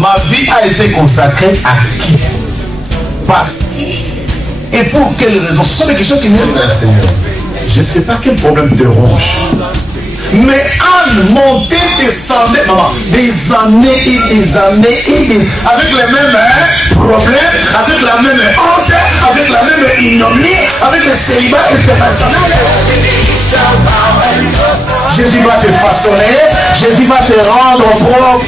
ma vie a été consacrée à qui? Par qui? Et pour quelles raisons? Ce sont des questions qui viennent vers le Seigneur. Je ne sais pas quel problème te ronge. Mais Anne montait, descendait, maman, des années et des années et des... avec les mêmes problèmes, avec la même honte, avec la même ignominie, avec le célibat international. Jésus va te façonner, Jésus va te rendre propre.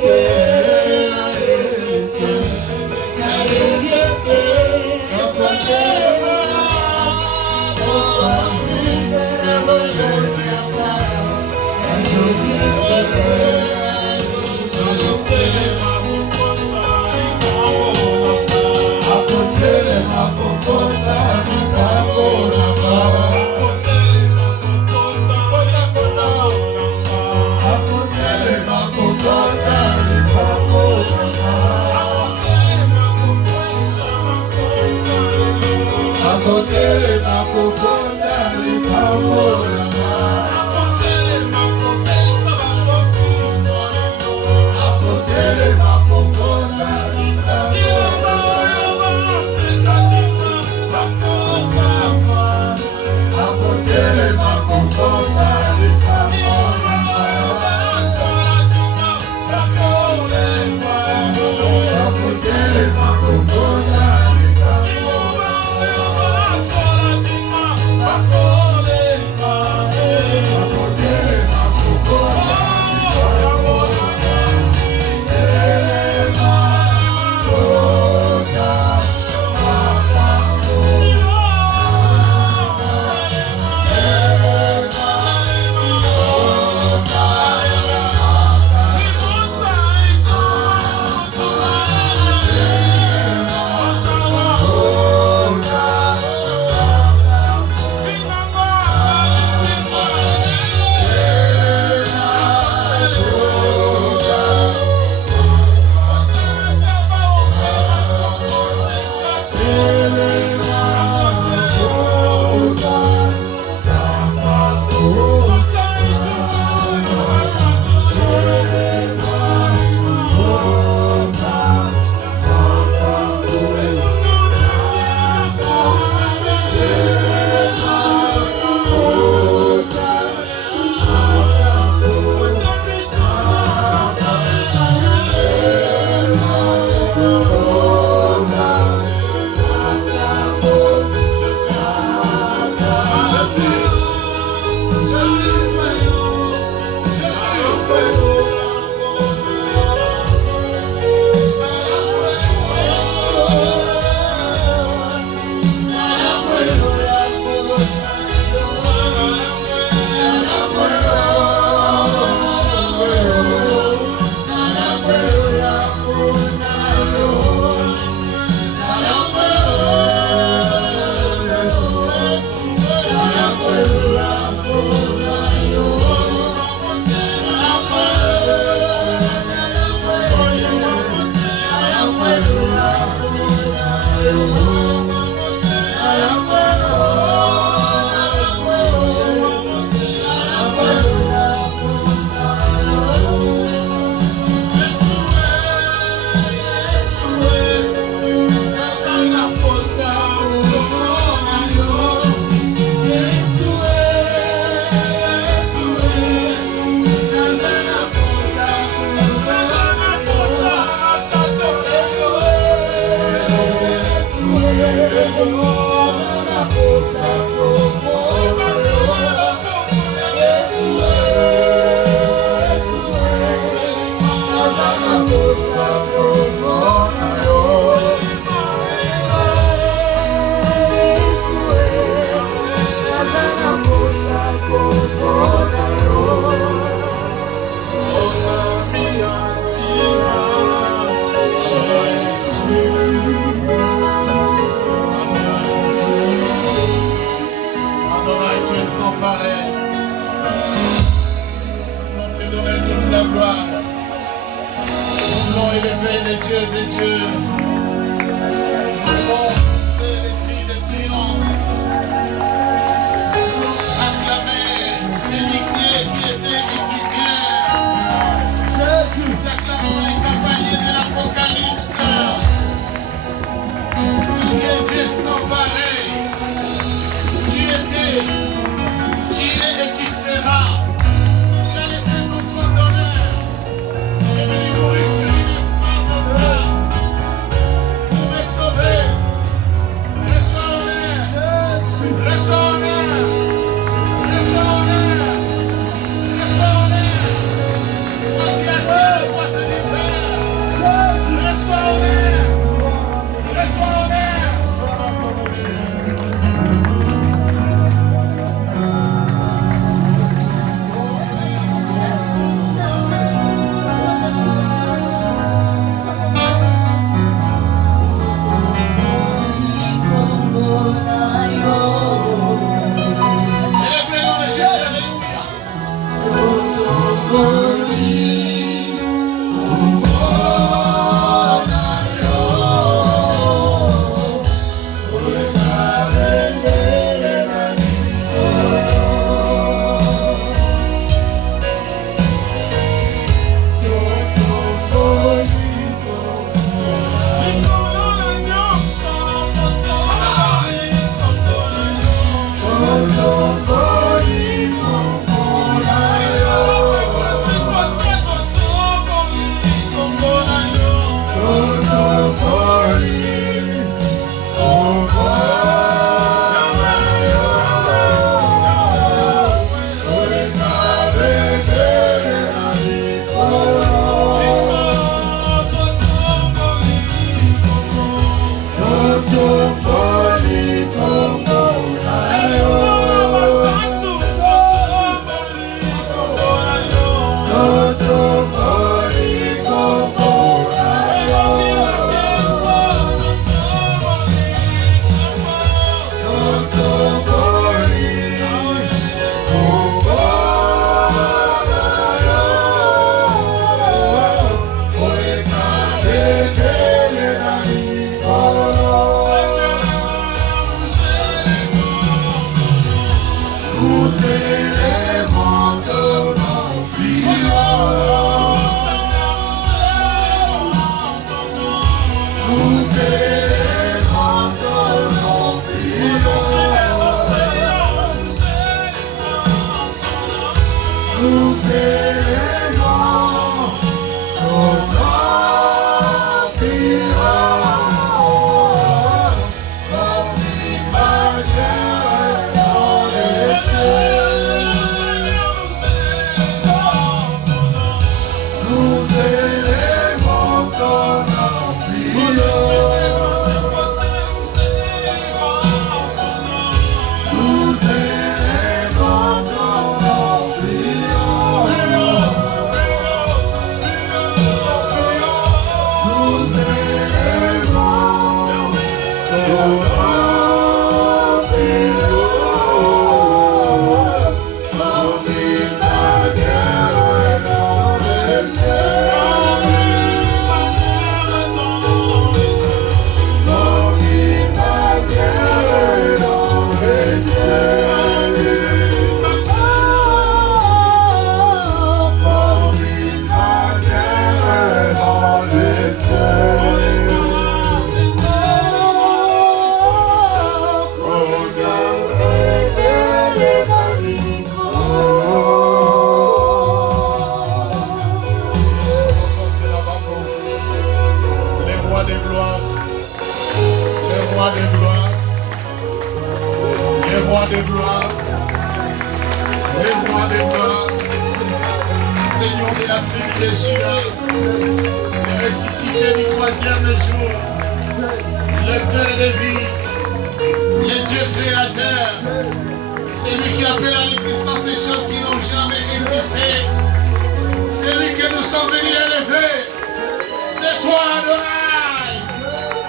Yeah. Adonai, tu es sans pareil. Nous te donnons toute la gloire. Nous voulons élever les dieux des dieux. Nous voulons pousser les cris de triomphe. Nous voulons acclamer celui qui était et qui vient. Jésus, nous acclamons les cavaliers de l'Apocalypse. Tu es Dieu sans pareil. Tu étais, tu es et tu seras. Tu as laissé ton trône d'honneur. Tu es venu mourir sur une femme au bras pour me sauver. Reçois honneur, reçois honneur, reçois honneur, reçois honneur. Toi qui as signé le roi de l'hiver, reçois honneur, reçois honneur.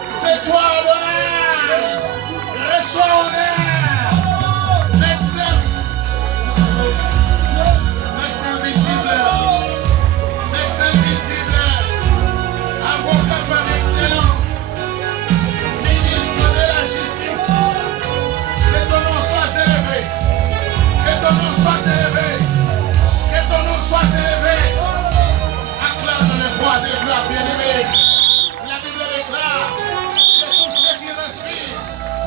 C'est toi, Adonai. Reçois honneur. ton nom soit élevé. Que ton nom soit élevé. Acclame le roi des gloires bien-aimés. La Bible déclare que tous ceux qui respirent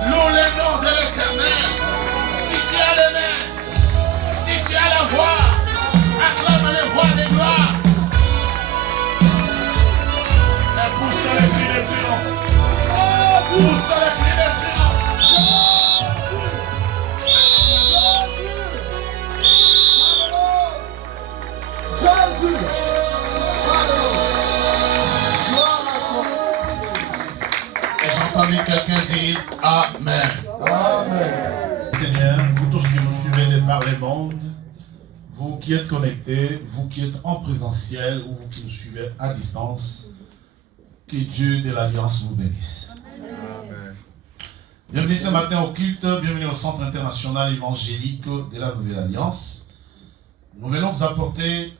louent le nom de l'Éternel. Si tu as les mains, si tu as la voix, acclame le roi des gloires. Et pousse le cri de triomphe. Pousse le cri de triomphe. Jésus. Et j'ai entendu quelqu'un dire Amen. Amen. Seigneur, vous tous qui nous suivez de par les mondes, vous qui êtes connectés, vous qui êtes en présentiel ou vous qui nous suivez à distance, que Dieu de l'Alliance vous bénisse. Amen. Bienvenue ce matin au culte, bienvenue au Centre international évangélique de la Nouvelle Alliance. Nous venons vous apporter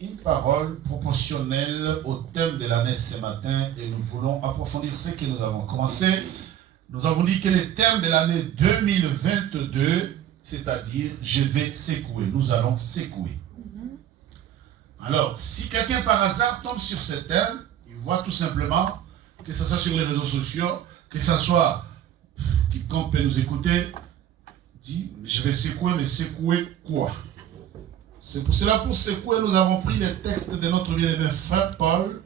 une parole proportionnelle au thème de l'année ce matin et nous voulons approfondir ce que nous avons commencé. Nous avons dit que le thème de l'année 2022, c'est-à-dire je vais secouer, nous allons secouer. Alors, si quelqu'un par hasard tombe sur ce thème, il voit tout simplement, que ce soit sur les réseaux sociaux, que ce soit quiconque peut nous écouter, dit je vais secouer, mais secouer quoi? C'est pour cela, pour secouer, nous avons pris les textes de notre bien-aimé frère Paul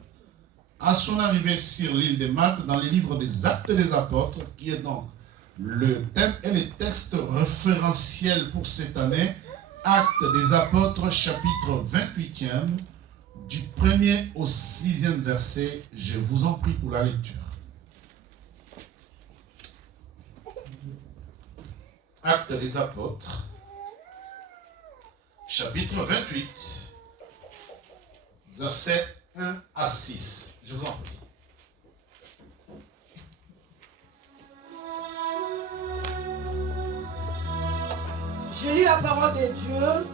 à son arrivée sur l'île de Malte dans les livres des Actes des Apôtres, qui est donc le thème et les textes référentiels pour cette année. Actes des Apôtres, chapitre 28e, du 1er au 6e verset. Je vous en prie pour la lecture. Actes des Apôtres, chapitre 28, versets 1 à 6. Je vous en prie. Je lis la parole de Dieu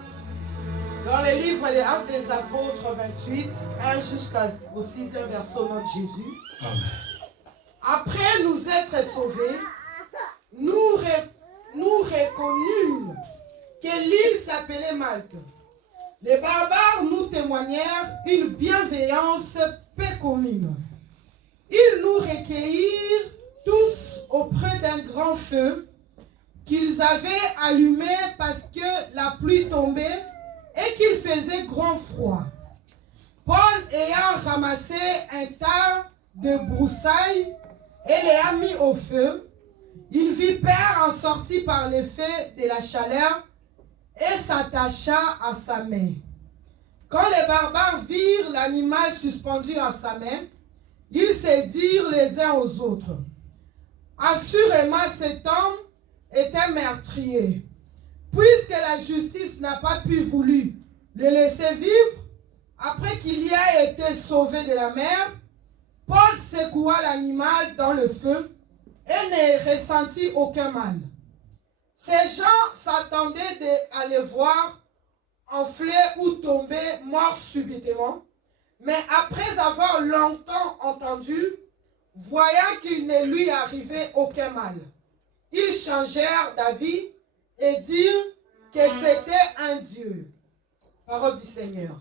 dans les livres des Actes des Apôtres 28, 1 jusqu'au 6e verset au nom de Jésus. Amen. Après nous être sauvés, nous reconnûmes que l'île s'appelait Malte. Les barbares nous témoignèrent une bienveillance peu commune. Ils nous recueillirent tous auprès d'un grand feu qu'ils avaient allumé parce que la pluie tombait et qu'il faisait grand froid. Paul ayant ramassé un tas de broussailles et les a mis au feu, il vit Père en sortit par l'effet de la chaleur et s'attacha à sa main. Quand les barbares virent l'animal suspendu à sa main, ils se dirent les uns aux autres: assurément cet homme était meurtrier. Puisque la justice n'a pas pu voulu le laisser vivre, après qu'il y ait été sauvé de la mer, Paul secoua l'animal dans le feu et ne ressentit aucun mal. Ces gens s'attendaient à le voir enfler ou tomber mort subitement, mais après avoir longtemps entendu, voyant qu'il ne lui arrivait aucun mal, ils changèrent d'avis et dirent que c'était un Dieu. Parole du Seigneur.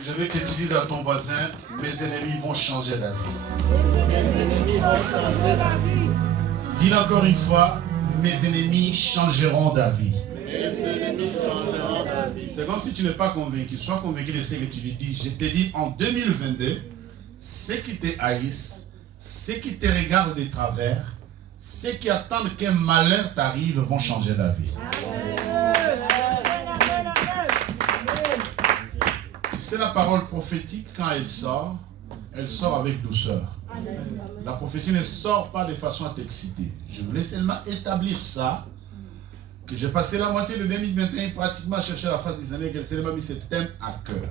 Je veux que tu dises à ton voisin, mes ennemis vont changer d'avis. Dis-le encore une fois, mes ennemis changeront d'avis. C'est comme si tu n'es pas convaincu. Sois convaincu de ce que tu lui dis. Je te dis en 2022, ceux qui te haïssent, ceux qui te regardent de travers, ceux qui attendent qu'un malheur t'arrive vont changer d'avis. Tu sais, la parole prophétique, quand elle sort avec douceur. La prophétie ne sort pas de façon à t'exciter. Je voulais seulement établir ça, que j'ai passé la moitié de 2021 pratiquement à chercher la face du Seigneur, qu'elle s'est mis ce thème à cœur.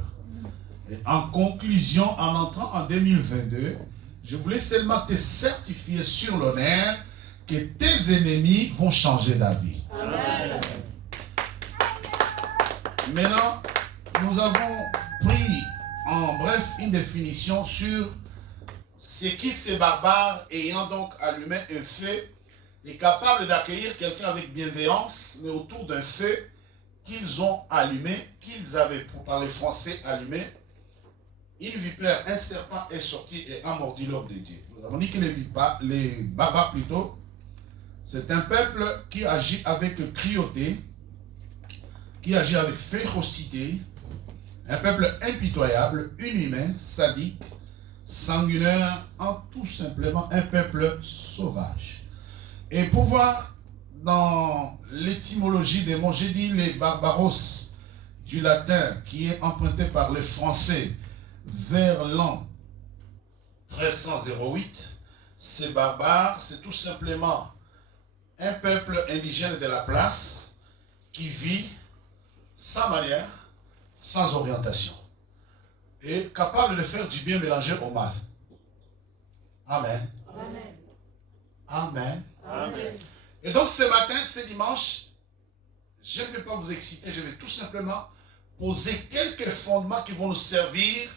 Et en conclusion, en entrant en 2022, je voulais seulement te certifier sur l'honneur que tes ennemis vont changer d'avis. Maintenant, nous avons pris en bref une définition sur ce qui ces barbares ayant donc allumé un feu est capable d'accueillir quelqu'un avec bienveillance, mais autour d'un feu qu'ils ont allumé, qu'ils avaient, pour parler français, allumé. Une vipère, un serpent est sorti et a mordu l'homme de Dieu. Nous avons dit que les Babas plutôt, c'est un peuple qui agit avec cruauté, qui agit avec férocité, un peuple impitoyable, inhumain, sadique, sanguinaire, en tout simplement un peuple sauvage. Et pour voir dans l'étymologie des mots, j'ai dit les barbaros du latin qui est emprunté par les Français vers l'an 1308, ces barbares, c'est tout simplement un peuple indigène de la place qui vit sans manière, sans orientation et capable de faire du bien mélangé au mal. Amen. Amen. Amen. Amen. Et donc ce matin, ce dimanche, je ne vais pas vous exciter, je vais tout simplement poser quelques fondements qui vont nous servir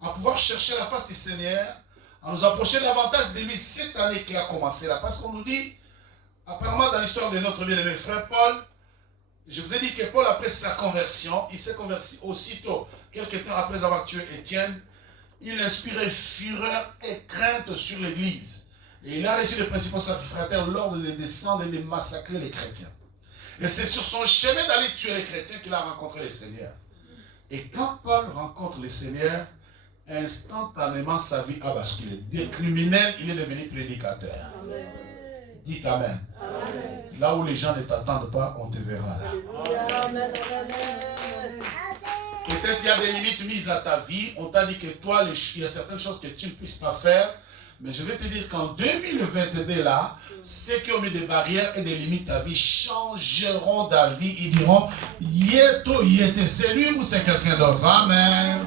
à pouvoir chercher la face du Seigneur, à nous approcher davantage de lui cette année qui a commencé là. Parce qu'on nous dit, apparemment dans l'histoire de notre bien-aimé frère Paul, je vous ai dit que Paul, après sa conversion, il s'est converti aussitôt, quelques temps après avoir tué Étienne, il inspirait fureur et crainte sur l'Église. Et il a reçu les principaux sacrificateurs l'ordre de descendre et de massacrer les chrétiens. Et c'est sur son chemin d'aller tuer les chrétiens qu'il a rencontré le Seigneur. Et quand Paul rencontre le Seigneur, instantanément sa vie a basculé. Des criminels, il est devenu prédicateur. Amen. Dites Amen. Amen. Là où les gens ne t'attendent pas, on te verra là. Amen. Peut-être il y a des limites mises à ta vie. On t'a dit que toi, il y a certaines choses que tu ne puisses pas faire. Mais je vais te dire qu'en 2022 là, ceux qui ont mis des barrières et des limites à vie changeront d'avis. Ils diront, Yeto, Yete, c'est lui ou c'est quelqu'un d'autre. Amen.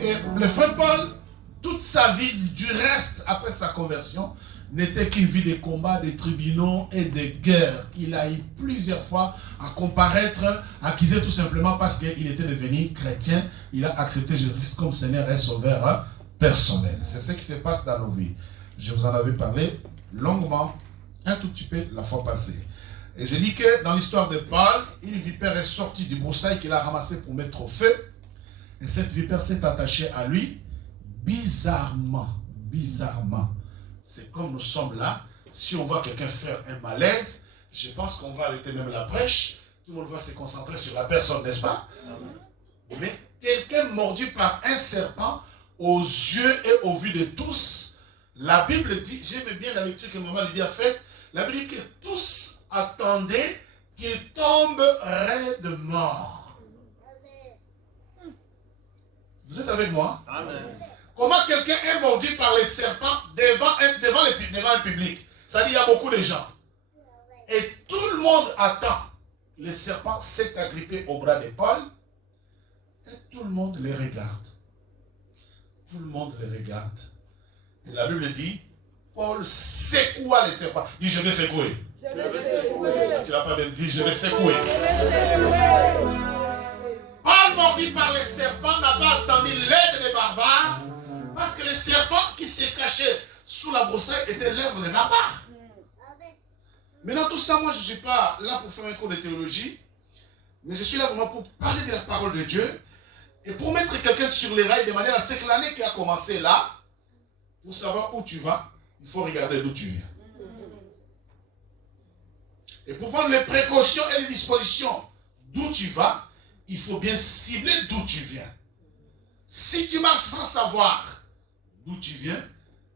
Et le frère Paul, toute sa vie, du reste, après sa conversion, n'était qu'une vie de combats, de tribunaux et de guerres. Il a eu plusieurs fois à comparaître, accusé tout simplement parce qu'il était devenu chrétien. Il a accepté Jésus-Christ comme Seigneur et Sauveur personnel. C'est ce qui se passe dans nos vies. Je vous en avais parlé longuement, un tout petit peu la fois passée. Et je dis que dans l'histoire de Paul, une vipère est sortie du broussailles qu'il a ramassé pour mettre au feu. Et cette vipère s'est attachée à lui bizarrement. C'est comme nous sommes là. Si on voit quelqu'un faire un malaise, je pense qu'on va arrêter même la prêche. Tout le monde va se concentrer sur la personne, n'est-ce pas? Mais quelqu'un mordu par un serpent, aux yeux et au vu de tous, la Bible dit, j'aime bien la lecture que maman Lydia a faite, la Bible dit que tous attendaient qu'il tombe raide mort. Vous êtes avec moi? Amen. Comment quelqu'un est mordu par les serpents devant le public? Ça dit, il y a beaucoup de gens. Et tout le monde attend. Le serpent s'est agrippé au bras de Paul et tout le monde les regarde. Tout le monde les regarde. Et la Bible dit, Paul secoua les serpents. Dis, je vais secouer. Je vais secouer. Tu n'as pas bien dit, je vais secouer. Paul, mordu par les serpents, n'a pas attendu l'aide des barbares, parce que les serpents qui se cachaient sous la broussaille étaient l'œuvre des barbares. Maintenant, tout ça, moi, je ne suis pas là pour faire un cours de théologie, mais je suis là vraiment pour parler de la parole de Dieu et pour mettre quelqu'un sur les rails de manière à ce que l'année qui a commencé là, pour savoir où tu vas, il faut regarder d'où tu viens. Et pour prendre les précautions et les dispositions d'où tu vas, il faut bien cibler d'où tu viens. Si tu marches sans savoir d'où tu viens,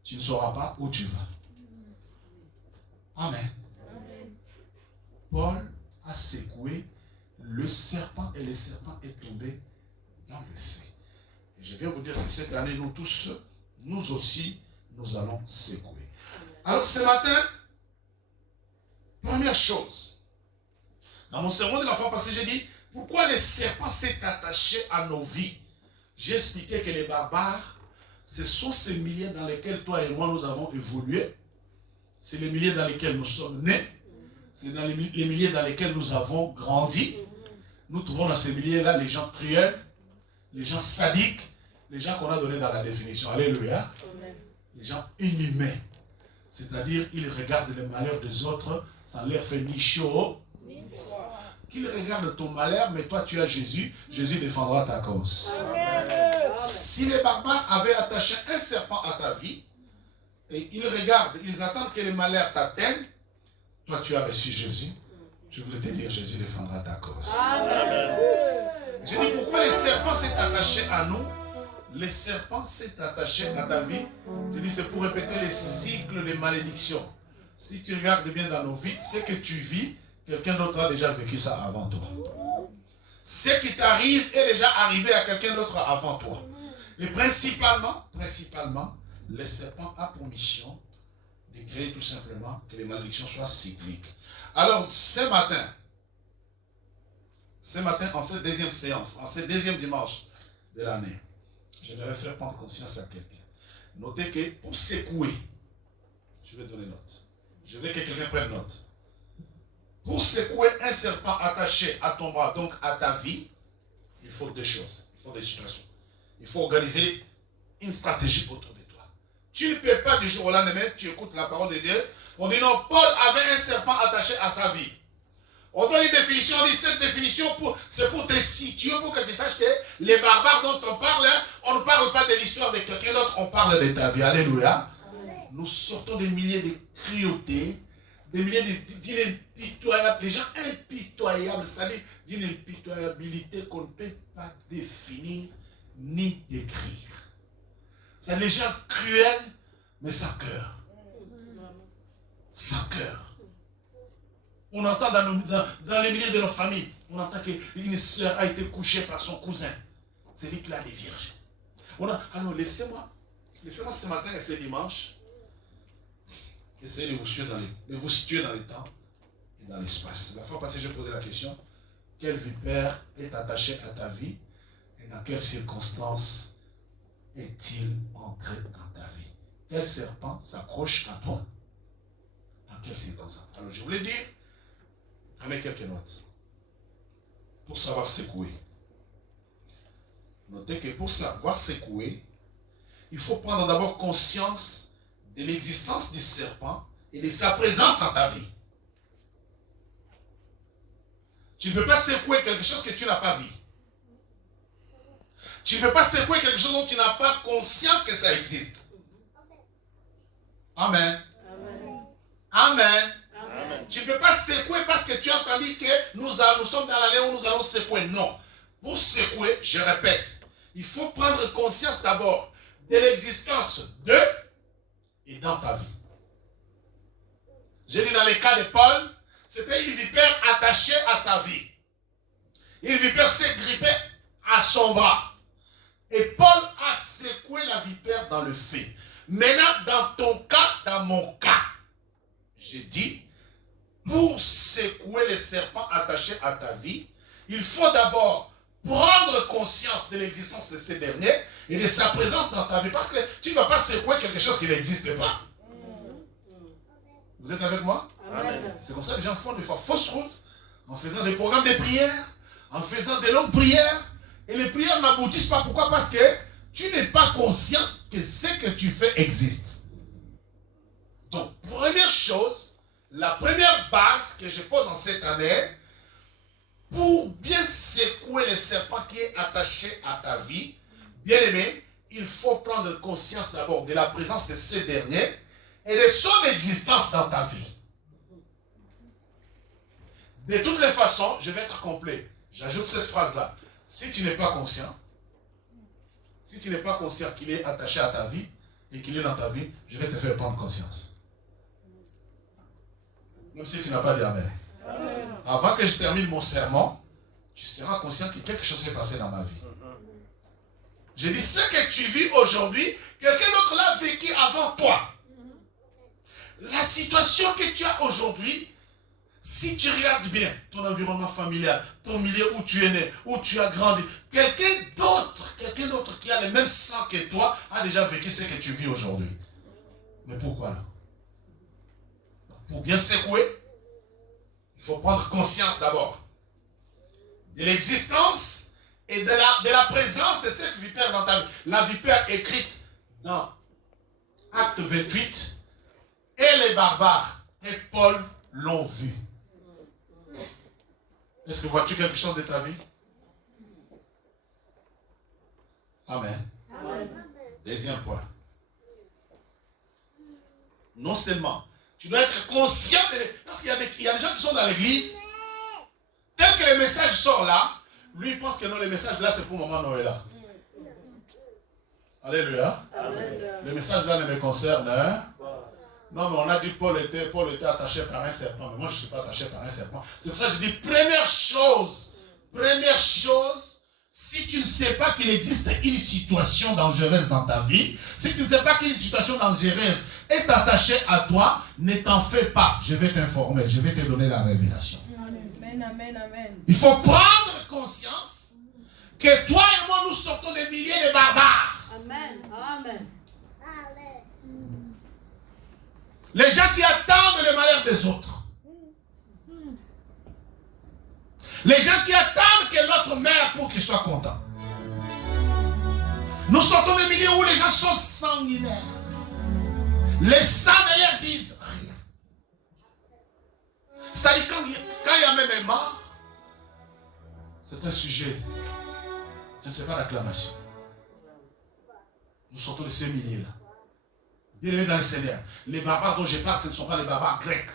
tu ne sauras pas où tu vas. Amen. Paul a secoué le serpent et le serpent est tombé dans le feu. Et je viens vous dire que cette année, nous tous, nous aussi, nous allons secouer. Alors ce matin, première chose, dans mon sermon de la fois passée, j'ai dit, pourquoi le serpent s'est attaché à nos vies? J'ai expliqué que les barbares, ce sont ces milieux dans lesquels toi et moi nous avons évolué. C'est les milieux dans lesquels nous sommes nés. C'est dans les milieux dans lesquels nous avons grandi. Nous trouvons dans ces milieux-là les gens cruels, les gens sadiques, les gens qu'on a donnés dans la définition. Alléluia. Les gens inhumains. C'est-à-dire, il regarde le malheur des autres, ça ne leur fait ni chaud. Qu'il regarde ton malheur, mais toi tu as Jésus, Jésus défendra ta cause. Amen. Si les barbares avaient attaché un serpent à ta vie, et ils regardent, ils attendent que le malheur t'atteigne, toi tu as reçu Jésus, je voulais te dire, Jésus défendra ta cause. Amen. Je dis, pourquoi le serpent s'est attaché à nous? Le serpent s'est attaché à ta vie. Je dis, c'est pour répéter les cycles de malédiction. Si tu regardes bien dans nos vies, ce que tu vis, quelqu'un d'autre a déjà vécu ça avant toi. Ce qui t'arrive est déjà arrivé à quelqu'un d'autre avant toi. Et principalement, le serpent a pour mission de créer tout simplement que les malédictions soient cycliques. Alors, ce matin, en cette deuxième séance, en ce deuxième dimanche de l'année, j'aimerais faire prendre conscience à quelqu'un. Notez que pour secouer, je vais donner note. Je veux que quelqu'un prenne note. Pour secouer un serpent attaché à ton bras, donc à ta vie, il faut deux choses, il faut des situations. Il faut organiser une stratégie autour de toi. Tu ne peux pas du jour au lendemain, tu écoutes la parole de Dieu. On dit non, Paul avait un serpent attaché à sa vie. On donne une définition, on dit cette définition, c'est pour te situer, pour que tu saches que les barbares dont on parle, on ne parle pas de l'histoire de quelqu'un d'autre, on parle de ta vie. Alléluia. Nous sortons des milliers de cruautés, des milliers d'une impitoyable, les gens impitoyables, c'est-à-dire d'une impitoyabilité qu'on ne peut pas définir ni décrire. C'est les gens cruels, mais sans cœur. Sans cœur. On entend dans les milieux de nos familles, on entend qu'une sœur a été couchée par son cousin. C'est lui qui l'a des vierges. Alors laissez-moi ce matin et ce dimanche, essayez de vous situer dans le temps et dans l'espace. La fois passée, j'ai posé la question, quelle vipère est attachée à ta vie et dans quelles circonstances est-il entré dans ta vie? Quel serpent s'accroche à toi? Dans quelles circonstances? Alors je voulais dire, prenez quelques notes pour savoir secouer. Notez que pour savoir secouer, il faut prendre d'abord conscience de l'existence du serpent et de sa présence dans ta vie. Tu ne peux pas secouer quelque chose que tu n'as pas vu. Tu ne peux pas secouer quelque chose dont tu n'as pas conscience que ça existe. Amen. Amen. Amen. Tu ne peux pas secouer parce que tu as entendu que nous sommes dans l'année où nous allons secouer. Non. Pour secouer, je répète, il faut prendre conscience d'abord de l'existence de et dans ta vie. J'ai dit dans le cas de Paul, c'était une vipère attachée à sa vie. Une vipère s'est grippée à son bras. Et Paul a secoué la vipère dans le feu. Maintenant, dans ton cas, dans mon cas, j'ai dit, pour secouer les serpents attachés à ta vie, il faut d'abord prendre conscience de l'existence de ces derniers et de sa présence dans ta vie. Parce que tu ne vas pas secouer quelque chose qui n'existe pas. Vous êtes avec moi? C'est comme ça que les gens font des fois fausse route en faisant des programmes de prière, en faisant des longues prières. Et les prières n'aboutissent pas. Pourquoi? Parce que tu n'es pas conscient que ce que tu fais existe. Donc, première chose, la première base que je pose en cette année, pour bien secouer le serpent qui est attaché à ta vie, bien aimé, il faut prendre conscience d'abord de la présence de ces derniers et de son existence dans ta vie. De toutes les façons, je vais être complet. J'ajoute cette phrase-là. Si tu n'es pas conscient qu'il est attaché à ta vie et qu'il est dans ta vie, je vais te faire prendre conscience. Même si tu n'as pas dit Amen. Avant que je termine mon sermon, tu seras conscient que quelque chose s'est passé dans ma vie. J'ai dit, ce que tu vis aujourd'hui, quelqu'un d'autre l'a vécu avant toi. La situation que tu as aujourd'hui, si tu regardes bien ton environnement familial, ton milieu où tu es né, où tu as grandi, quelqu'un d'autre qui a le même sang que toi a déjà vécu ce que tu vis aujourd'hui. Mais pourquoi là? Pour bien secouer, il faut prendre conscience d'abord de l'existence et de la présence de cette vipère dans ta vie. La vipère écrite dans Acte 28 et les barbares. Et Paul l'ont vu. Est-ce que vois-tu quelque chose de ta vie? Amen. Amen. Deuxième point. Non seulement, tu dois être conscient de... Parce qu'il y a des gens qui sont dans l'église, tel que le message sort là, lui il pense que non, le message là c'est pour maman Noëlla. Alléluia. Amen. Le message là ne me concerne. Hein? Non, mais on a dit que Paul était attaché par un serpent. Mais moi je ne suis pas attaché par un serpent. C'est pour ça que je dis première chose, si tu ne sais pas qu'il existe une situation dangereuse dans ta vie, si tu ne sais pas qu'une situation dangereuse est attachée à toi, ne t'en fais pas. Je vais t'informer, je vais te donner la révélation. Amen, amen, amen. Il faut prendre conscience que toi et moi, nous sortons des milliers de barbares. Amen, amen. Les gens qui attendent le malheur des autres. Les gens qui attendent que l'autre meure pour qu'ils soient contents. Nous sortons des milieux où les gens sont sanguinaires. Les sangs ne leur disent rien. Ça dit quand il y a même un mort, c'est un sujet, je ne sais pas, d'acclamation. Nous sortons de ces milliers-là. Bien aimés dans le Seigneur, les barbares dont je parle, ce ne sont pas les barbares grecs.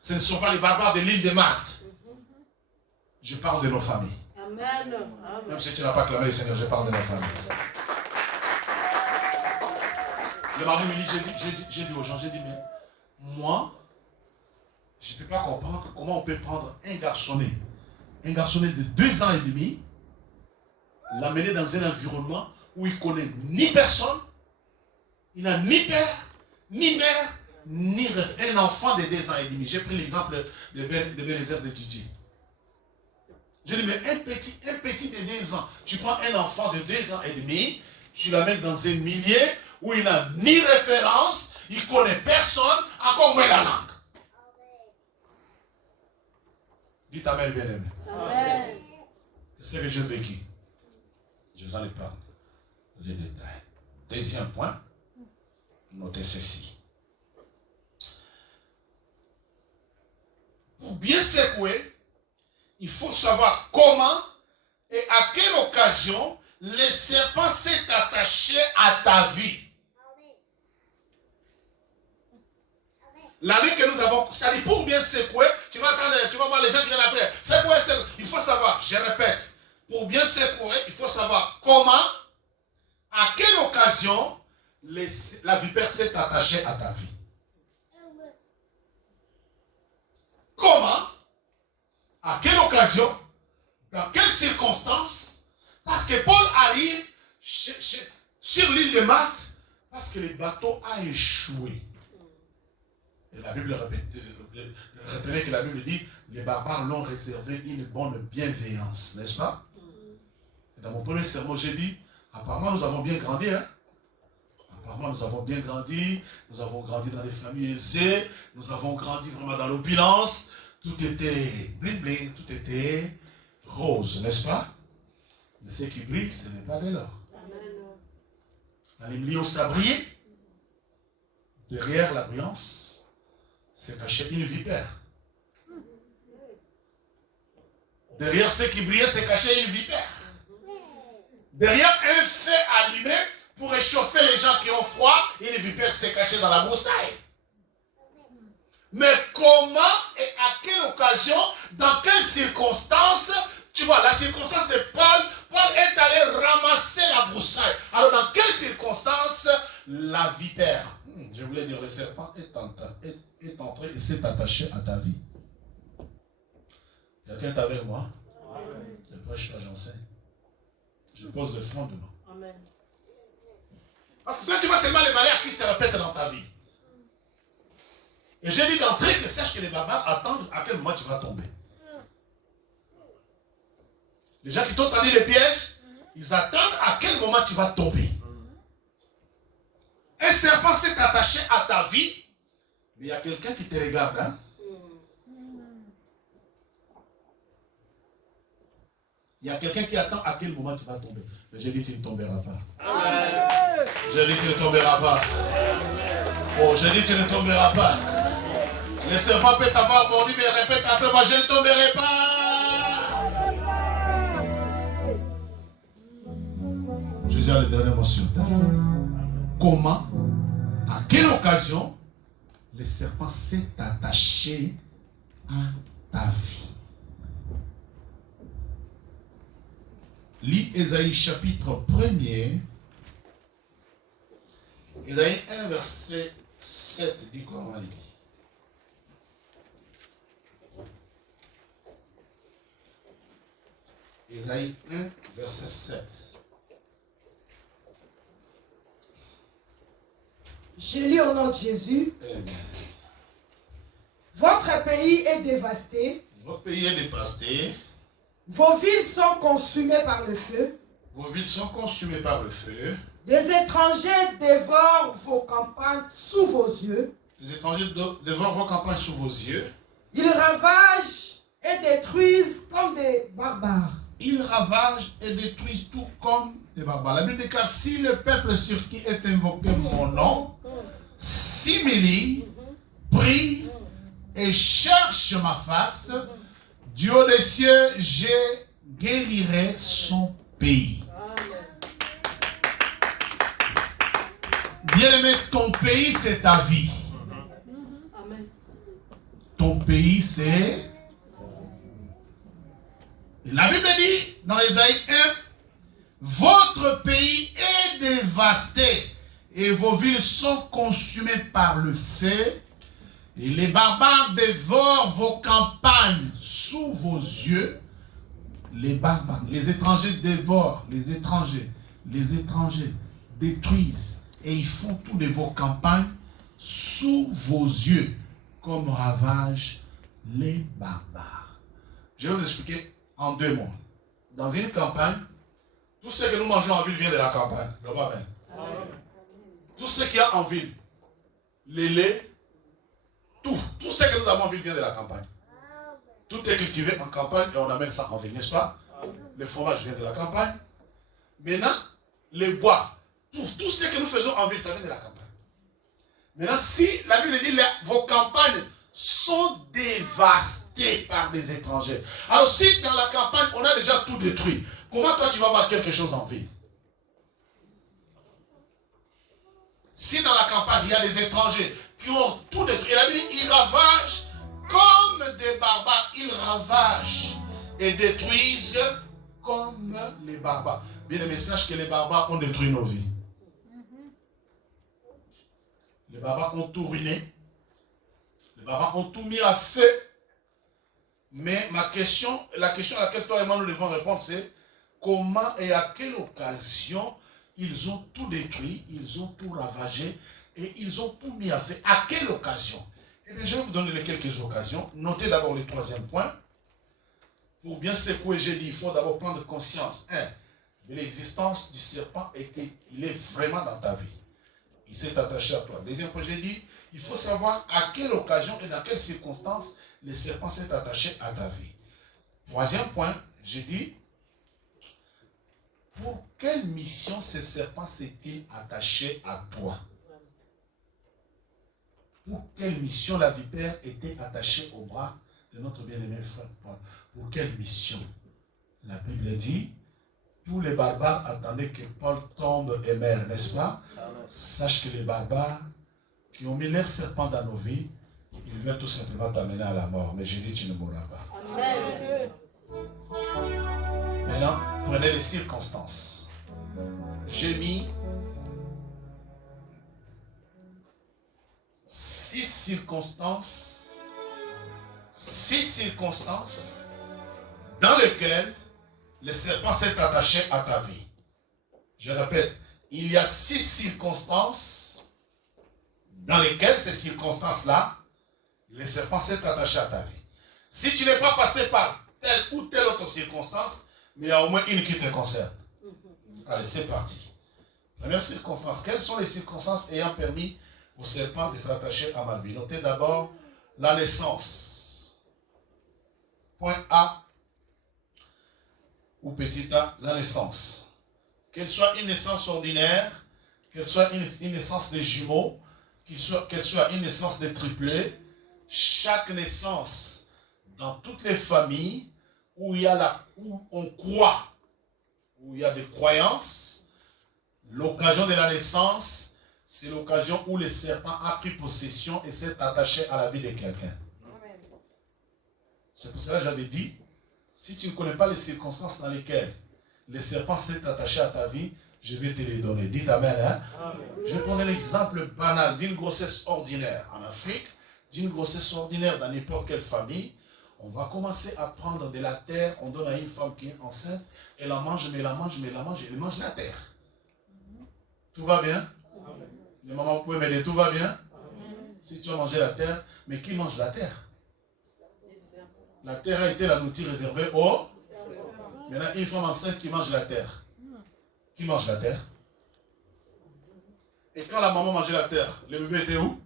Ce ne sont pas les barbares de l'île de Malte. Je parle de nos familles. Amen. Même si tu n'as pas clamé le Seigneur, je parle de nos familles. Le mardi midi, j'ai dit aux gens, mais moi, je ne peux pas comprendre comment on peut prendre un garçonnet de 2 ans et demi, l'amener dans un environnement où il ne connaît ni personne, il n'a ni père, ni mère, ni un enfant de 2 ans et demi. J'ai pris l'exemple de Bénézer de Didier. J'ai dit, mais un petit de 2 ans, tu prends un enfant de 2 ans et demi, tu l'amènes dans un milieu où il n'a ni référence, il ne connaît personne, encore moins la langue. Dites Amen, bien-aimé. Amen. C'est ce que je vécu. Je vous en ai parlé. Les détails. Deuxième point, notez ceci. Pour bien secouer, il faut savoir comment et à quelle occasion le serpent s'est attaché à ta vie. L'année que nous avons, ça dit pour bien secouer, tu vas voir les gens qui viennent après. Secouer, il faut savoir, je répète, pour bien secouer, il faut savoir comment, à quelle occasion la vipère s'est attachée à ta vie. Comment, à quelle occasion, dans quelles circonstances, parce que Paul arrive sur l'île de Malte, parce que le bateau a échoué. Et la Bible retenez que la Bible dit, les barbares l'ont réservé une bonne bienveillance, n'est-ce pas? Et dans mon premier sermon, j'ai dit, apparemment nous avons bien grandi, hein? Apparemment nous avons bien grandi, nous avons grandi dans des familles aisées, nous avons grandi vraiment dans l'opulence, tout était bling bling, tout était rose, n'est-ce pas? Mais ce qui brille, ce n'est pas de l'or. Dans les milieux où ça brillait, derrière la brillance, se cachait une vipère. Derrière ce qui brillait, se cachait une vipère. Derrière un feu allumé pour réchauffer les gens qui ont froid, une vipère s'est cachée dans la broussaille. Mais comment et à quelle occasion, dans quelles circonstances, tu vois, la circonstance de Paul est allé ramasser la broussaille. Alors dans quelles circonstances la vipère, je voulais dire le serpent, est entré et s'est attaché à ta vie. Quelqu'un est avec moi? Je ne prêche pas, j'enseigne. Je pose le fondement. Amen. Parce que toi, tu vois seulement les malheurs qui se répètent dans ta vie. Et je dis d'entrée que sache que les barbares attendent à quel moment tu vas tomber. Les gens qui t'ont tendu les pièges, ils attendent à quel moment tu vas tomber. Un serpent s'est attaché à ta vie, mais il y a quelqu'un qui te regarde. Hein? Il y a quelqu'un qui attend à quel moment tu vas tomber. Mais je dis tu ne tomberas pas. Amen. Je dis tu ne tomberas pas. Oh, je dis, tu ne tomberas pas. Le serpent peut t'avoir mordu, mais répète après moi, je ne tomberai pas. Jésus a le dernier mot sur terre. Comment, à quelle occasion, le serpent s'est attaché à ta vie? Lis Ésaïe chapitre 1er. Ésaïe 1 verset 7 dit comment il dit. Ésaïe 1 verset 7. Je lis au nom de Jésus. Amen. Votre pays est dévasté. Votre pays est dévasté. Vos villes sont consumées par le feu. Vos villes sont consumées par le feu. Des étrangers dévorent vos campagnes sous vos yeux. Les étrangers dévorent vos campagnes sous vos yeux. Ils ravagent et détruisent comme des barbares. Ils ravagent et détruisent tout comme des barbares. La Bible déclare, si le peuple sur qui est invoqué mon nom s'humilie, prie et cherche ma face, du haut des cieux, je guérirai son pays. Bien-aimé, ton pays, c'est ta vie. Ton pays, c'est... La Bible dit, dans Ésaïe 1, votre pays est dévasté et vos villes sont consumées par le feu et les barbares dévorent vos campagnes sous vos yeux. Les barbares, les étrangers dévorent, les étrangers détruisent et ils font tout de vos campagnes sous vos yeux comme ravagent les barbares. Je vais vous expliquer en 2 mots. Dans une campagne, tout ce que nous mangeons en ville vient de la campagne. Amen. Tout ce qu'il y a en ville, les laits, tout ce que nous avons en ville vient de la campagne. Tout est cultivé en campagne et on amène ça en ville, n'est-ce pas? Le fromage vient de la campagne. Maintenant, les bois, tout ce que nous faisons en ville, ça vient de la campagne. Maintenant, si la Bible dit vos campagnes sont dévastées par des étrangers. Alors si dans la campagne, on a déjà tout détruit, comment toi tu vas avoir quelque chose en ville? Si dans la campagne, il y a des étrangers qui ont tout détruit, et la Bible dit, ils ravagent comme des barbares. Ils ravagent et détruisent comme les barbares. Bien aimé, sache que les barbares ont détruit nos vies. Les barbares ont tout ruiné. Les barbares ont tout mis à feu. Mais la question à laquelle toi et moi nous devons répondre, c'est comment et à quelle occasion ils ont tout détruit, ils ont tout ravagé et ils ont tout mis à feu. À quelle occasion? Eh bien, je vais vous donner les quelques occasions. Notez d'abord le 3e point. Pour bien secouer, j'ai dit, il faut d'abord prendre conscience, de l'existence du serpent et qu'il est vraiment dans ta vie. Il s'est attaché à toi. 2e point, j'ai dit, il faut savoir à quelle occasion et dans quelles circonstances le serpent s'est attaché à ta vie. 3e point, j'ai dit, pour quelle mission ce serpent s'est-il attaché à toi? Pour quelle mission la vipère était attachée au bras de notre bien-aimé frère Paul? Pour quelle mission? La Bible dit, tous les barbares attendaient que Paul tombe et meure, n'est-ce pas? Sache que les barbares qui ont mis leur serpent dans nos vies, ils veulent tout simplement t'amener à la mort. Mais je dis, tu ne mourras pas. Amen. Maintenant, prenez les circonstances. J'ai mis 6 circonstances dans lesquelles le serpent s'est attaché à ta vie. Je répète, il y a 6 circonstances dans lesquelles ces circonstances-là, le serpent s'est attaché à ta vie. Si tu n'es pas passé par telle ou telle autre circonstance, mais il y a au moins une qui te concerne. Allez, c'est parti. Première circonstance. Quelles sont les circonstances ayant permis au serpent de s'attacher à ma vie? Notez d'abord la naissance. Point A ou petit a, la naissance. Qu'elle soit une naissance ordinaire, qu'elle soit une naissance de jumeaux, qu'elle soit une naissance des triplés, chaque naissance dans toutes les familles où on croit, où il y a des croyances, l'occasion de la naissance, c'est l'occasion où le serpent a pris possession et s'est attaché à la vie de quelqu'un. C'est pour cela que j'avais dit, si tu ne connais pas les circonstances dans lesquelles le serpent s'est attaché à ta vie, je vais te les donner. Dites Amen. Hein? Amen. Je vais prendre l'exemple banal d'une grossesse ordinaire en Afrique, d'une grossesse ordinaire dans n'importe quelle famille. On va commencer à prendre de la terre, on donne à une femme qui est enceinte, elle la mange, mais elle mange la terre. Tout va bien? Amen. Les mamans, vous pouvez m'aider, tout va bien? Amen. Si tu as mangé la terre, mais qui mange la terre? La terre a été la nourriture réservée aux... Maintenant, une femme enceinte qui mange la terre. Qui mange la terre? Et quand la maman mangeait la terre, le bébé était où?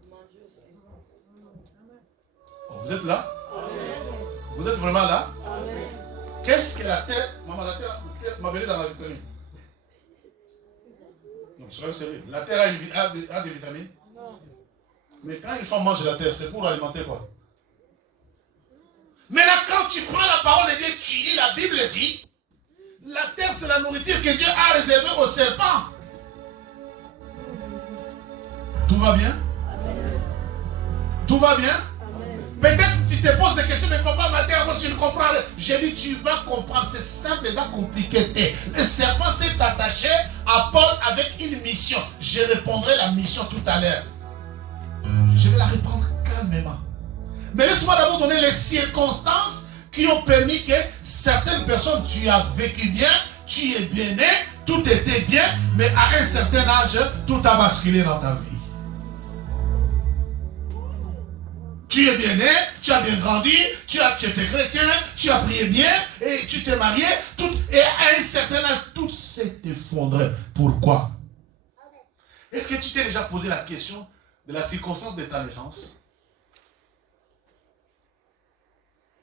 Oh, vous êtes là? Vous êtes vraiment là? Qu'est-ce que la terre? Maman, la terre m'a mêlé dans la vitamine. Non, soyez sérieux. La terre a des vitamines? Non. Mais quand une femme mange la terre, c'est pour alimenter quoi? Mais là, quand tu prends la parole de Dieu, tu lis la Bible dit, la terre c'est la nourriture que Dieu a réservée aux serpents. Tout va bien? Tout va bien? Peut-être que tu te poses des questions, mais papa, ma terre, moi je ne comprends rien. J'ai dit, tu vas comprendre, c'est simple et pas compliqué. Le serpent s'est attaché à Paul avec une mission. Je répondrai la mission tout à l'heure. Je vais la répondre calmement. Mais laisse-moi d'abord donner les circonstances qui ont permis que certaines personnes, tu as vécu bien, tu es bien né, tout était bien, mais à un certain âge, tout a basculé dans ta vie. Tu es bien né, tu as bien grandi, tu étais chrétien, tu as prié bien, et tu t'es marié, et à un certain âge, tout s'est effondré. Pourquoi? Est-ce que tu t'es déjà posé la question de la circonstance de ta naissance?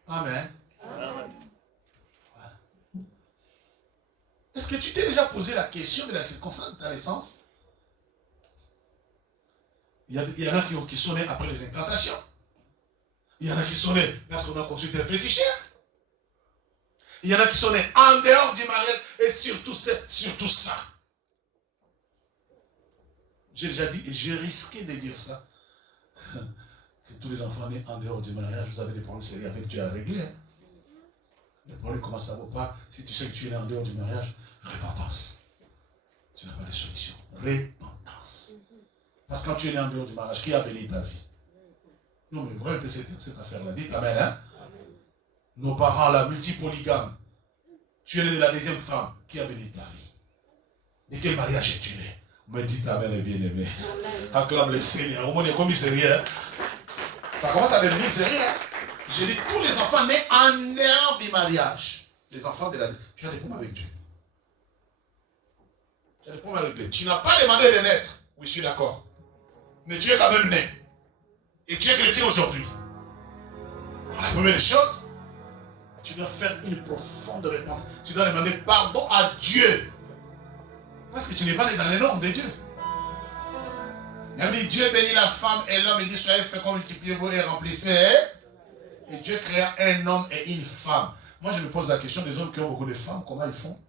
Amen. Amen. Voilà. Est-ce que tu t'es déjà posé la question de la circonstance de ta naissance? Il y en a qui sont nés après les incantations. Il y en a qui sont nés parce qu'on a consulté un féticheur. Il y en a qui sont nés en dehors du mariage et surtout ça. J'ai déjà dit et j'ai risqué de dire ça. Que tous les enfants nés en dehors du mariage, vous avez des problèmes sérieux avec Dieu à régler. Hein? Le problème commence à vous pas. Si tu sais que tu es né en dehors du mariage, repentance. Tu n'as pas de solution. Repentance. Parce que quand tu es né en dehors du mariage, qui a béni ta vie? Non, mais vraiment, cette affaire-là. Dites Amen. Hein? Amen. Nos parents, là, multipolygames. Tu es né de la deuxième femme. Qui a béni ta vie? De quel mariage es-tu né? Mais dites Amen et bien-aimé. Acclame le Seigneur. Au moins, il est comme il sérieux. Ça commence à devenir sérieux. Hein? J'ai dit tous les enfants nés en dehors du mariage. Les enfants de la... Tu as des problèmes avec Dieu. Tu as des problèmes avec Dieu. Tu n'as pas demandé de naître. Oui, je suis d'accord. Mais tu es quand même né. Et tu es chrétien aujourd'hui. La première des choses, tu dois faire une profonde repentance. Tu dois demander pardon à Dieu. Parce que tu n'es pas né dans les normes de Dieu. Il a dit Dieu bénit la femme et l'homme. Il dit soyez féconds, multipliez-vous et remplissez. Et Dieu créa un homme et une femme. Moi je me pose la question des hommes qui ont beaucoup de femmes. Comment ils font?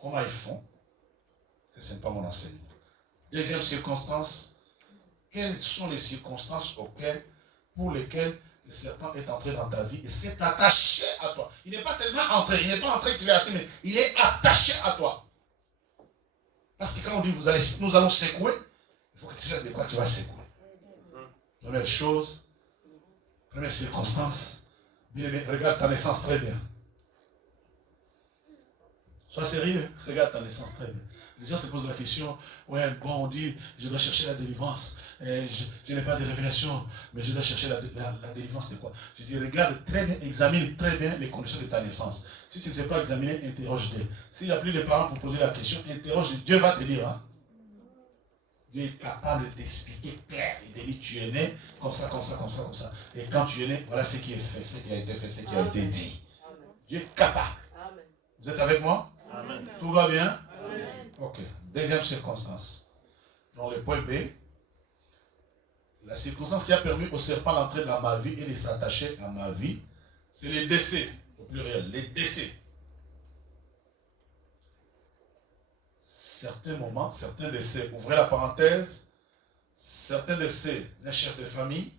Comment ils font? Ce n'est pas mon enseignement. Deuxième circonstance. Quelles sont les circonstances pour lesquelles le serpent est entré dans ta vie et s'est attaché à toi? Il n'est pas seulement entré, il n'est pas entré qu'il est assis, mais il est attaché à toi. Parce que quand on dit nous allons secouer, il faut que tu saches de quoi tu vas secouer. Première chose, première circonstance, bien, regarde ta naissance très bien. Sois sérieux, regarde ta naissance très bien. Les gens se posent la question, ouais, bon, on dit, je dois chercher la délivrance. Je n'ai pas de révélation, mais je dois chercher la délivrance de quoi? Je dis, regarde très bien, examine très bien les conditions de ta naissance. Si tu ne sais pas examiner, interroge-les. S'il n'y a plus de parents pour poser la question, interroge, Dieu va te dire. Hein? Dieu est capable de t'expliquer clair. Il te dit, tu es né comme ça, comme ça, comme ça, comme ça. Et quand tu es né, voilà ce qui est fait, ce qui a été fait, ce qui a été dit. Dieu est capable. Vous êtes avec moi? Amen. Tout va bien? Amen. Ok. Deuxième circonstance. Dans le point B, la circonstance qui a permis au serpent d'entrer dans ma vie et de s'attacher à ma vie, c'est les décès, au pluriel, les décès. Certains moments, certains décès, ouvrez la parenthèse, certains décès d'un chef de famille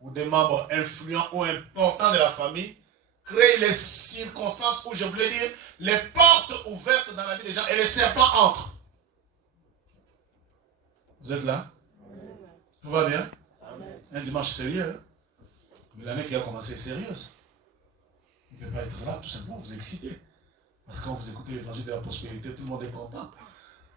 ou des membres influents ou importants de la famille créent les circonstances où, je voulais dire, les portes ouvertes dans la vie des gens et les serpents entrent. Vous êtes là? Tout va bien? Un dimanche sérieux, mais l'année qui a commencé est sérieuse. Il ne peut pas être là, tout simplement, vous excitez. Parce que quand vous écoutez l'évangile de la prospérité, tout le monde est content.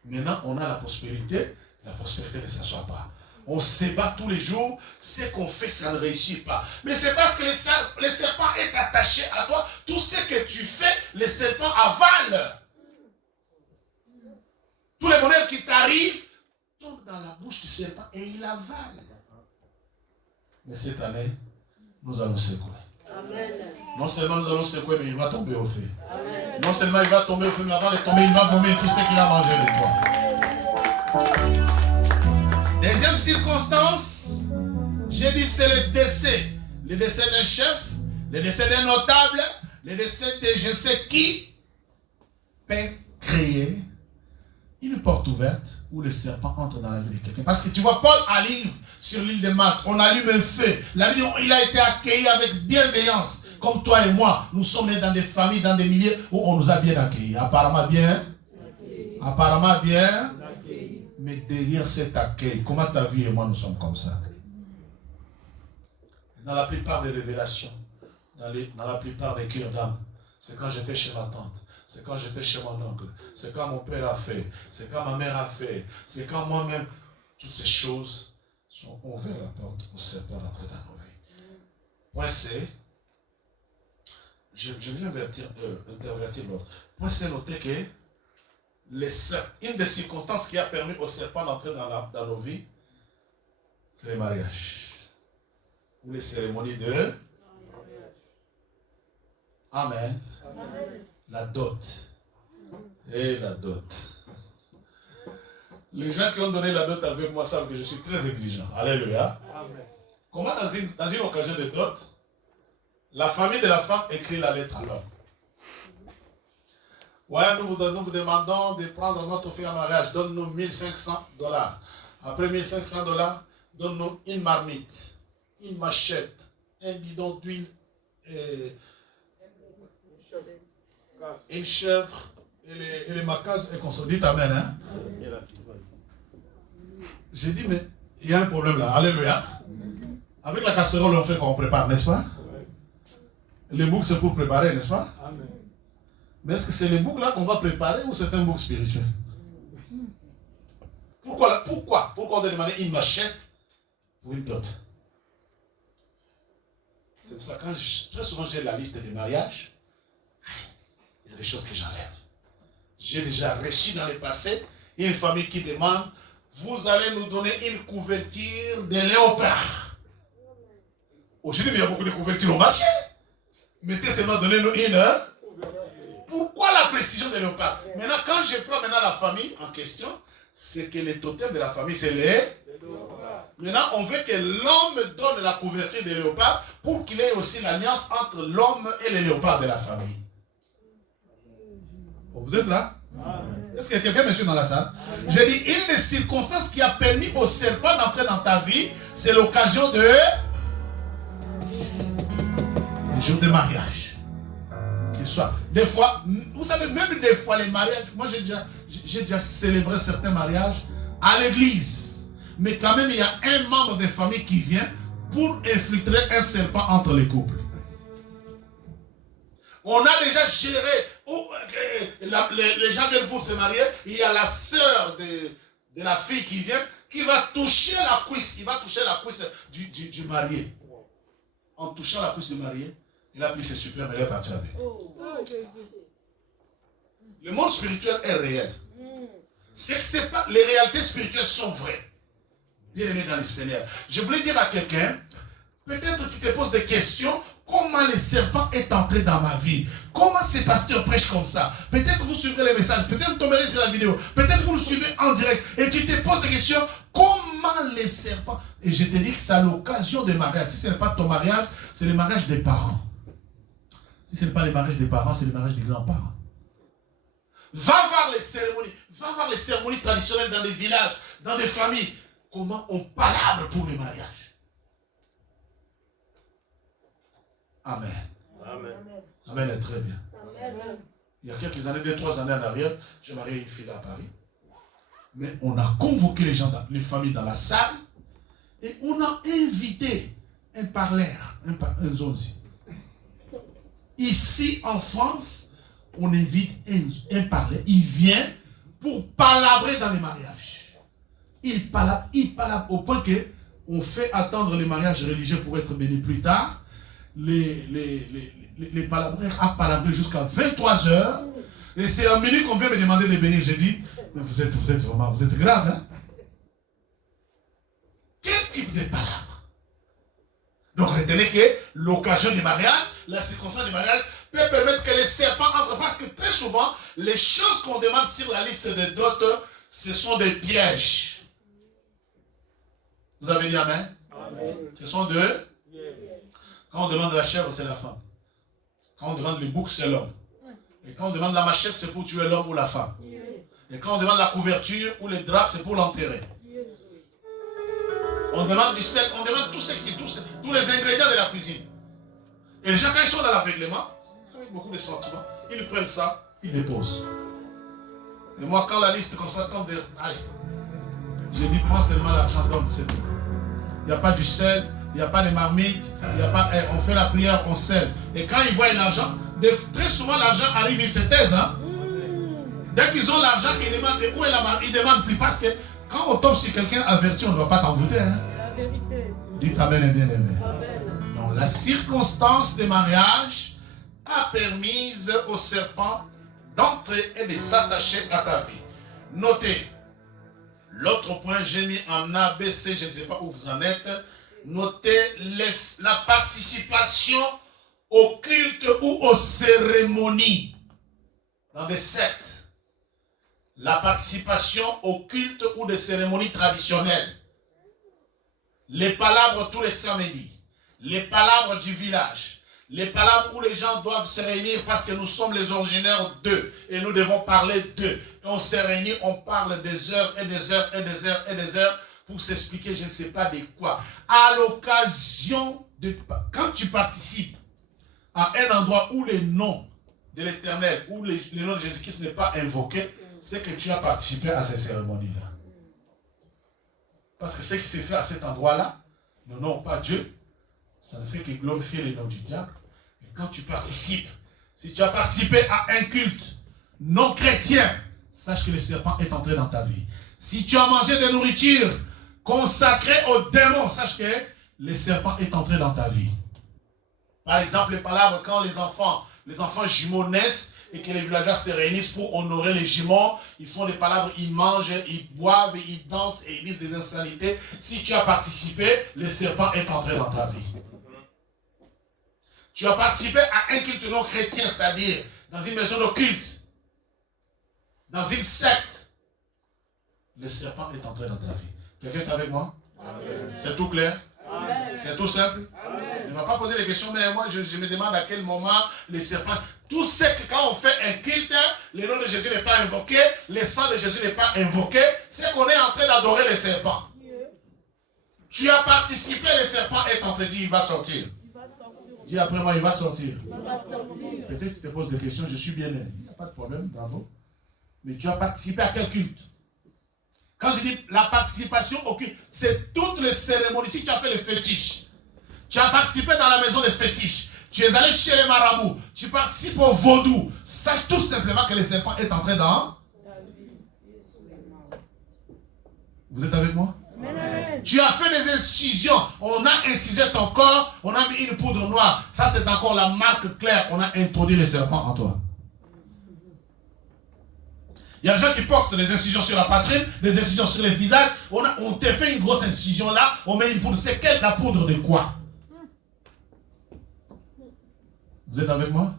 Maintenant, on a la prospérité ne s'assoit pas. On se bat tous les jours, ce qu'on fait, ça ne réussit pas. Mais c'est parce que le serpent est attaché à toi. Tout ce que tu fais, le serpent avale. Tous les bonheurs qui t'arrivent tombent dans la bouche du serpent et il avale. Mais cette année, nous allons secouer. Amen. Non seulement nous allons secouer, mais il va tomber au feu. Amen. Non seulement il va tomber au feu, mais avant de tomber, il va vomir tout ce qu'il a mangé de toi. Deuxième circonstance, j'ai dit c'est le décès. Le décès d'un chef, le décès d'un notable, le décès de je ne sais qui peut créer une porte ouverte où le serpent entre dans la vie de quelqu'un. Parce que tu vois, Paul arrive sur l'île de Malte, on allume un feu. La vie, il a été accueilli avec bienveillance. Comme toi et moi, nous sommes nés dans des familles, dans des milieux où on nous a bien accueillis. Apparemment bien. Apparemment bien. Mais derrière cet accueil, comment ta vie et moi nous sommes comme ça? Dans la plupart des révélations, dans la plupart des cœurs d'âme, c'est quand j'étais chez ma tante, c'est quand j'étais chez mon oncle, c'est quand mon père a fait, c'est quand ma mère a fait, c'est quand moi-même, toutes ces choses ont ouvert la porte au serpent d'entrer dans nos vies. Point C, je viens intervertir l'autre. Point C, notez que une des circonstances qui a permis au serpent d'entrer dans nos vies, c'est les mariages. Ou les cérémonies de Amen. Amen. La dot. Et la dot. Les gens qui ont donné la dot avec moi savent que je suis très exigeant. Alléluia. Amen. Comment dans une occasion de dot, la famille de la femme écrit la lettre à l'homme. Ouais, nous vous demandons de prendre notre fille en mariage. Donne-nous $1500. Après $1500, donne-nous une marmite, une machette, un bidon d'huile, une chèvre et les macaques et qu'on se dit amen. Hein? J'ai dit, mais il y a un problème là. Alléluia. Avec la casserole, on fait qu'on prépare, n'est-ce pas? Les boucs, c'est pour préparer, n'est-ce pas? Amen. Mais est-ce que c'est les boucs là qu'on va préparer ou c'est un bouc spirituel? Pourquoi on doit demander une machette pour une dot? C'est pour ça que très souvent j'ai la liste des mariages, il y a des choses que j'enlève. J'ai déjà reçu dans le passé une famille qui demande, vous allez nous donner une couverture de léopard. Aujourd'hui, il y a beaucoup de couvertures au marché. Mettez seulement, donnez-nous une. Pourquoi la précision de léopard? Maintenant, quand je prends la famille en question, c'est que le totem de la famille, c'est les léopards. Maintenant, on veut que l'homme donne la couverture de léopard pour qu'il ait aussi l'alliance entre l'homme et les léopards de la famille. Vous êtes là? Est-ce que quelqu'un me suit dans la salle? J'ai dit, une des circonstances qui a permis au serpent d'entrer dans ta vie, c'est l'occasion des jours de mariage. Des fois, vous savez, même des fois les mariages, moi j'ai déjà célébré certains mariages à l'église. Mais quand même, il y a un membre de famille qui vient pour infiltrer un serpent entre les couples. On a déjà géré, les gens viennent pour se marier, il y a la sœur de la fille qui vient, qui va toucher la cuisse, il va toucher la cuisse du marié. En touchant la cuisse du marié, il a pris ses super, mais il est parti avec. Le monde spirituel est réel. C'est pas, les réalités spirituelles sont vraies. Bien aimé dans le Seigneur. Je voulais dire à quelqu'un, peut-être si tu te poses des questions, comment le serpent est entré dans ma vie. Comment ces pasteurs prêchent comme ça. Peut-être vous suivrez les messages, peut-être vous tomberez sur la vidéo, peut-être vous le suivez en direct et tu te poses des questions. Comment les serpents... Et je te dis que c'est l'occasion des mariages. Si ce n'est pas ton mariage, c'est le mariage des parents. Si ce n'est pas le mariage des parents, c'est le mariage des grands-parents. Va voir les cérémonies traditionnelles dans des villages, dans des familles. Comment on palabre pour le mariage. Amen. Amen. Amen est très bien. Amen. Il y a quelques années, 2-3 années en arrière, j'ai marié une fille à Paris. Mais on a convoqué les gens, les familles dans la salle et on a invité un parleur, un zonzi. Ici en France, on invite un parleur. Il vient pour palabrer dans les mariages. Il palabre au point qu'on fait attendre les mariages religieux pour être bénis plus tard. Les palabreurs a palabré jusqu'à 23h. Et c'est à minuit qu'on vient me demander de bénir. J'ai dit, mais vous êtes grave, hein? Quel type de palabre? Donc retenez que l'occasion du mariage, la circonstance du mariage, peut permettre que les serpents entrent. Parce que très souvent, les choses qu'on demande sur la liste de dot, ce sont des pièges. Vous avez dit amen? Amen. Ce sont deux. Quand on demande la chèvre, c'est la femme. Quand on demande le bouc, c'est l'homme. Et quand on demande la machette, c'est pour tuer l'homme ou la femme. Et quand on demande la couverture ou les draps, c'est pour l'enterrer. On demande du sel, on demande tous les ingrédients de la cuisine. Et les gens, quand ils sont dans l'aveuglement, avec beaucoup de sentiments, ils prennent ça, ils déposent. Et moi, quand la liste comme ça tombe, allez, je dis, prends seulement l'argent, donne, c'est tout. Il n'y a pas du sel, il n'y a pas de marmite, on fait la prière, on scelle. Et quand ils voient l'argent, très souvent l'argent arrive, ils se taisent. Hein? Dès qu'ils ont l'argent, ils demandent où est la marmite, ils ne demandent plus. Parce que quand on tombe sur quelqu'un averti, on ne doit pas t'envoûter. Hein? La vérité. Dites amen et bien aimé. Amen. Donc la circonstance des mariages a permis au serpent d'entrer et de s'attacher à ta vie. Notez, l'autre point, j'ai mis en ABC, je ne sais pas où vous en êtes. Notez la participation au culte ou aux cérémonies dans des sectes. La participation au culte ou des cérémonies traditionnelles. Les palabres tous les samedis. Les palabres du village. Les palabres où les gens doivent se réunir parce que nous sommes les originaires d'eux et nous devons parler d'eux. Et on se réunit, on parle des heures et des heures et des heures et des heures pour s'expliquer je ne sais pas de quoi. À l'occasion de... Quand tu participes à un endroit où le nom de l'Éternel, où le nom de Jésus-Christ n'est pas invoqué, c'est que tu as participé à ces cérémonies-là. Parce que ce qui s'est fait à cet endroit-là, n'honore pas Dieu, ça ne fait que glorifier le nom du diable. Et quand tu participes, si tu as participé à un culte non chrétien, sache que le serpent est entré dans ta vie. Si tu as mangé de nourriture consacrée aux démons, sache que le serpent est entré dans ta vie. Par exemple, les palabres, quand les enfants jumeaux naissent et que les villageois se réunissent pour honorer les jumeaux, ils font des palabres, ils mangent, ils boivent, ils dansent et ils disent des insanités. Si tu as participé, le serpent est entré dans ta vie. Tu as participé à un culte non chrétien, c'est-à-dire dans une maison de culte, dans une secte, le serpent est entré dans ta vie. Quelqu'un est avec moi? C'est tout clair? C'est tout simple? Amen. Ne va pas poser des questions, mais moi je me demande à quel moment les serpents... Tout ce que quand on fait un culte, le nom de Jésus n'est pas invoqué, le sang de Jésus n'est pas invoqué, c'est qu'on est en train d'adorer les serpents. Tu as participé, le serpent est en train de dire, il va sortir. Dis après moi, il va sortir. Peut-être tu te poses des questions, je suis bien là. Il n'y a pas de problème, bravo. Mais tu as participé à quel culte? Quand je dis la participation au culte, c'est toutes les cérémonies. Si tu as fait les fétiches, tu as participé dans la maison des fétiches, tu es allé chez les marabouts, tu participes au vaudou, sache tout simplement que le serpent est entré dans... Vous êtes avec moi? Amen. Tu as fait des incisions, on a incisé ton corps, on a mis une poudre noire. Ça c'est encore la marque claire, on a introduit le serpent en toi. Il y a des gens qui portent des incisions sur la poitrine, des incisions sur les visages. On te fait une grosse incision là, on met une poudre. C'est quelle la poudre de quoi? Vous êtes avec moi?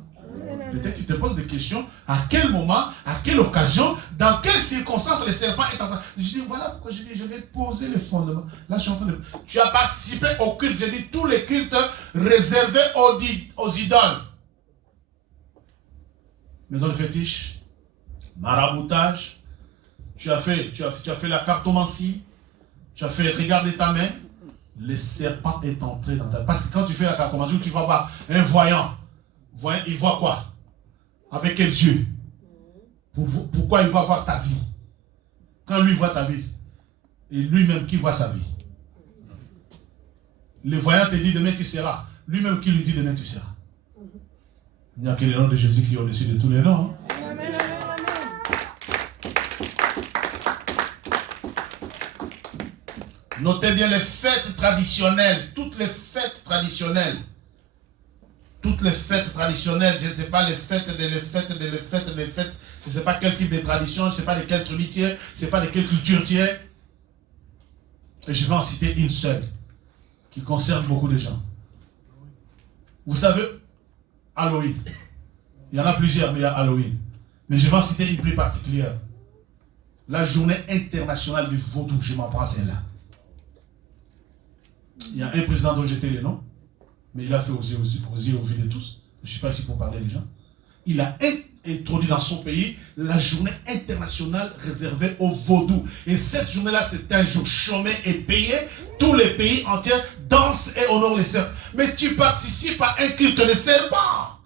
Peut-être tu te poses des questions. À quel moment, à quelle occasion, dans quelles circonstances le serpent est en train... Je dis, voilà pourquoi je dis, je vais poser les fondements. Là, je suis en train de... Tu as participé au culte. Je dis, tous les cultes réservés aux idoles. Maison de fétiche, maraboutage. Tu as fait la cartomancie. Tu as fait regarder ta main. Le serpent est entré dans ta... Parce que quand tu fais la cartomancie, tu vas voir un voyant. Il voit quoi? Avec quels yeux? Pourquoi il va voir ta vie? Quand lui voit ta vie, et lui-même qui voit sa vie. Le voyant te dit demain tu seras. Lui-même qui lui dit demain tu seras. Il n'y a que le nom de Jésus qui est au-dessus de tous les noms. Hein? Amen, amen, amen. Notez bien les fêtes traditionnelles. Toutes les fêtes traditionnelles. Toutes les fêtes traditionnelles, je ne sais pas les fêtes, je ne sais pas quel type de tradition, je ne sais pas de quelle tribu tu es, je ne sais pas de quelle culture tu es. Et je vais en citer une seule, qui concerne beaucoup de gens. Vous savez, Halloween. Il y en a plusieurs, mais il y a Halloween. Mais je vais en citer une plus particulière. La journée internationale du vaudou, je m'en prends celle-là. Il y a un président dont j'étais le nom. Mais il a fait aux yeux au vu de tous. Je ne suis pas ici pour parler des gens. Il a introduit dans son pays la journée internationale réservée au vaudou. Et cette journée-là, c'est un jour chômé et payé. Tous les pays entiers dansent et honorent les serpents. Mais tu participes à un culte de serpents.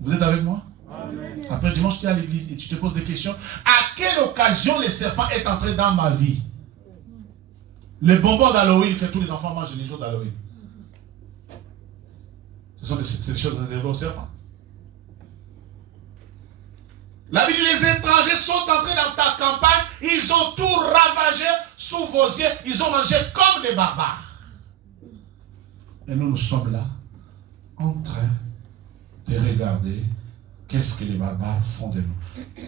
Vous êtes avec moi? Amen. Après dimanche, tu es à l'église et tu te poses des questions. À quelle occasion le serpent est entré dans ma vie? Les bonbons d'Halloween que tous les enfants mangent les jours d'Halloween. C'est des choses réservées aux serpents. La Bible dit, les étrangers sont entrés dans ta campagne, ils ont tout ravagé sous vos yeux, ils ont mangé comme des barbares. Et nous sommes là, en train de regarder qu'est-ce que les barbares font de nous.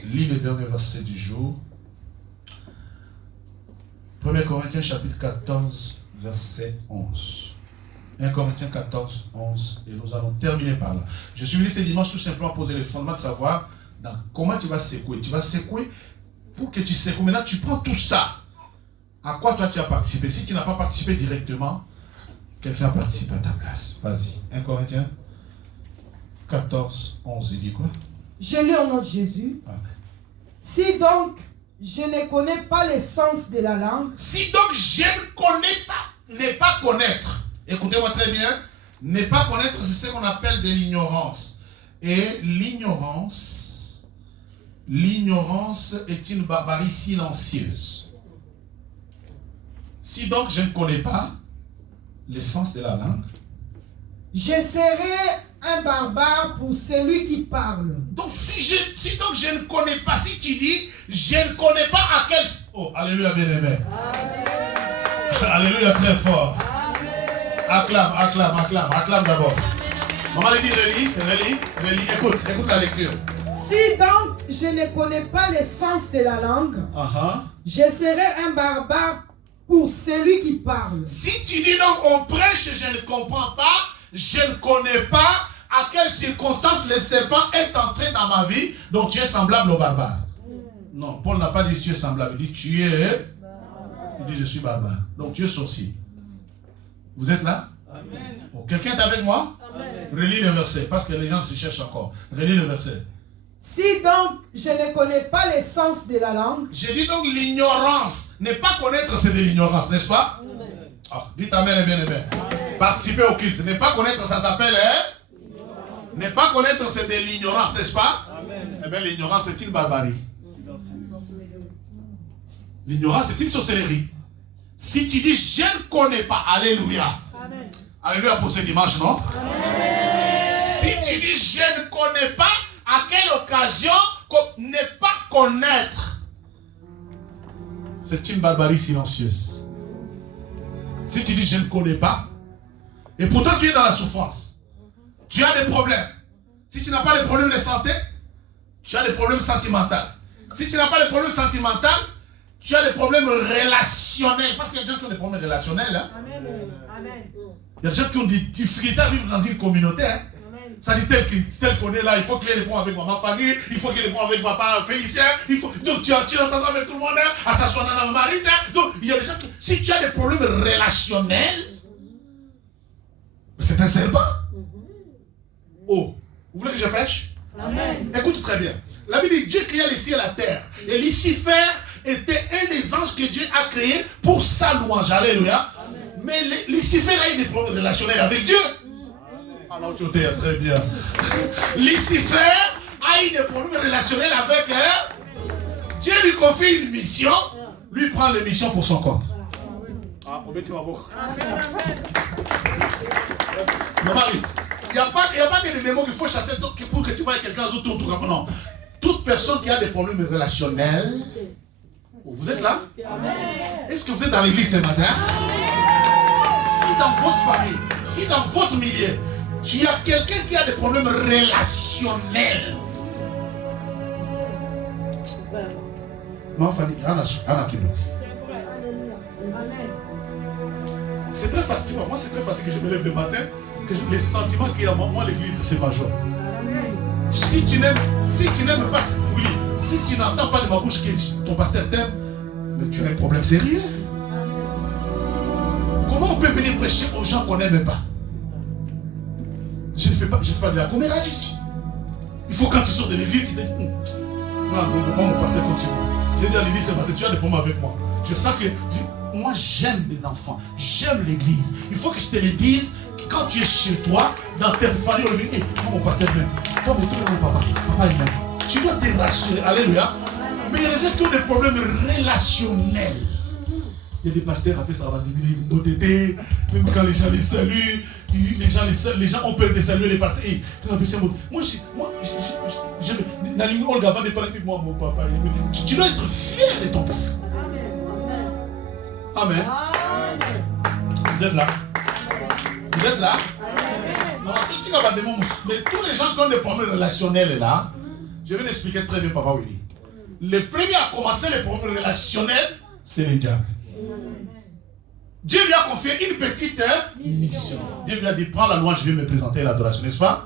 Lis le dernier verset du jour. 1 Corinthiens chapitre 14, verset 11. 1 Corinthiens 14, 11. Et nous allons terminer par là. Je suis venu ce dimanche tout simplement poser le fondement de savoir comment tu vas secouer. Tu vas secouer pour que tu secoues. Maintenant, tu prends tout ça. À quoi toi tu as participé? Si tu n'as pas participé directement, quelqu'un a participé à ta place. Vas-y. 1 Corinthiens 14, 11. Il dit quoi? Je lis au nom de Jésus. Amen. Si donc je ne connais pas l'essence de la langue. Si donc je ne connais pas, ne pas connaître. Écoutez-moi très bien. Ne pas connaître, c'est ce qu'on appelle de l'ignorance. Et l'ignorance est une barbarie silencieuse. Si donc je ne connais pas l'essence de la langue, je serai un barbare pour celui qui parle. Donc si donc je ne connais pas, si tu dis je ne connais pas à quel... Oh, alléluia bien-aimé. Alléluia très fort. Acclame, acclame, acclame, acclame d'abord. Maman lui dit relis, écoute la lecture. Si donc je ne connais pas l'essence de la langue, je serai un barbare pour celui qui parle. Si tu dis donc on prêche, je ne comprends pas, je ne connais pas à quelles circonstances le serpent est entré dans ma vie, donc tu es semblable au barbare. Non, Paul n'a pas dit tu es semblable, il dit tu es... Il dit je suis barbare. Donc tu es sorcier. Vous êtes là? Amen. Oh, quelqu'un est avec moi? Amen. Relis le verset, parce que les gens se cherchent encore. Relis le verset. Si donc je ne connais pas l'essence de la langue. Je dis donc l'ignorance. Ne pas connaître, c'est de l'ignorance, n'est-ce pas? Oh, dites amen et bien amen. Participer au culte. Ne pas connaître, ça s'appelle... Ne pas connaître, c'est de l'ignorance, n'est-ce pas? Amen. Eh bien, l'ignorance, c'est une barbarie. L'ignorance, c'est une sorcellerie. Si tu dis, je ne connais pas, alléluia. Amen. Alléluia pour ce dimanche, non? Amen. Si tu dis, je ne connais pas, à quelle occasion ne pas connaître? C'est une barbarie silencieuse. Si tu dis, je ne connais pas, et pourtant tu es dans la souffrance. Tu as des problèmes. Si tu n'as pas de problèmes de santé, tu as des problèmes sentimentaux. Si tu n'as pas de problèmes sentimentaux, tu as des problèmes relationnels. Parce qu'il y a des gens qui ont des problèmes relationnels. Hein? Amen. Amen. Il y a des gens qui ont des difficultés à vivre dans une communauté. Hein. Ça dit tel qu'on est là, il faut qu'il réponde avec ma famille, il faut qu'il réponde avec papa Félicien, donc tu entends avec tout le monde, hein, à s'asseoir dans la marite. Hein. Donc il y a des gens qui, si tu as des problèmes relationnels, c'est un serpent. Oh, vous voulez que je prêche? Amen. Écoute très bien. La Bible dit Dieu créa les cieux et la terre. Et Lucifer était un des anges que Dieu a créé pour sa louange. Alléluia. Amen. Mais Lucifer a eu des problèmes relationnels avec Dieu. Alors tu es très bien. Lucifer a eu des problèmes relationnels avec Dieu lui confie une mission, lui prend la mission pour son compte. Ah, on met ma bouche. Non, Marie, il n'y a pas des démons qu'il faut chasser pour que tu vois quelqu'un d'autre. Non. Toute personne qui a des problèmes relationnels, vous êtes là? Est-ce que vous êtes dans l'église ce matin? Si dans votre famille, si dans votre milieu, tu as quelqu'un qui a des problèmes relationnels. Non, Fanny, c'est très facile. Moi, c'est très facile que je me lève le matin, que les sentiments qu'il y a en moi, l'église, c'est majeur. Si tu n'aimes pas, oui, si tu n'entends pas de ma bouche que ton pasteur t'aime, mais tu as un problème sérieux. Comment on peut venir prêcher aux gens qu'on n'aime pas? Je ne fais pas de la commérage ici. Il faut quand tu sors de l'église, tu te dis, mon pasteur continue. J'ai dit à l'église ce matin, tu as des problèmes avec moi. Je sens que moi j'aime les enfants, j'aime l'église. Il faut que je te le dise, que quand tu es chez toi, dans tes familles, moi mon pasteur m'aime. Toi, mais toi, mon papa il m'aime. Tu dois te rassurer, alléluia. Mais il y a des gens qui ont des problèmes relationnels. Il y a des pasteurs, après ça va devenir une beauté, même quand les gens les saluent, les gens ont peur de saluer les pasteurs. Moi, mon papa, tu dois être fier de ton père. Amen. Vous êtes là? Vous êtes là? Non, mais tous les gens qui ont des problèmes relationnels là, je vais l'expliquer très bien, papa Willy. Le premier à commencer les problèmes relationnels, c'est le diable. Dieu lui a confié une petite mission. Dieu lui a dit, prends la louange, je vais me présenter à l'adoration, n'est-ce pas?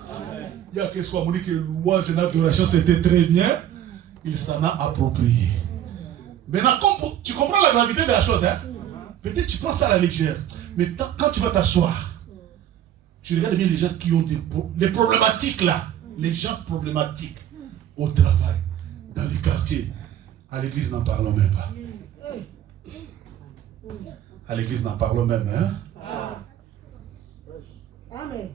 Il y a quelque chose à me dire que louange et l'adoration c'était très bien. Il s'en a approprié. Maintenant, tu comprends la gravité de la chose, hein? Peut-être tu prends ça à la légère. Mais quand tu vas t'asseoir, tu regardes bien les gens qui ont les problématiques là. Les gens problématiques au travail, dans les quartiers. À l'église, n'en parlons même pas. À l'église, n'en parlons même, hein? Amen.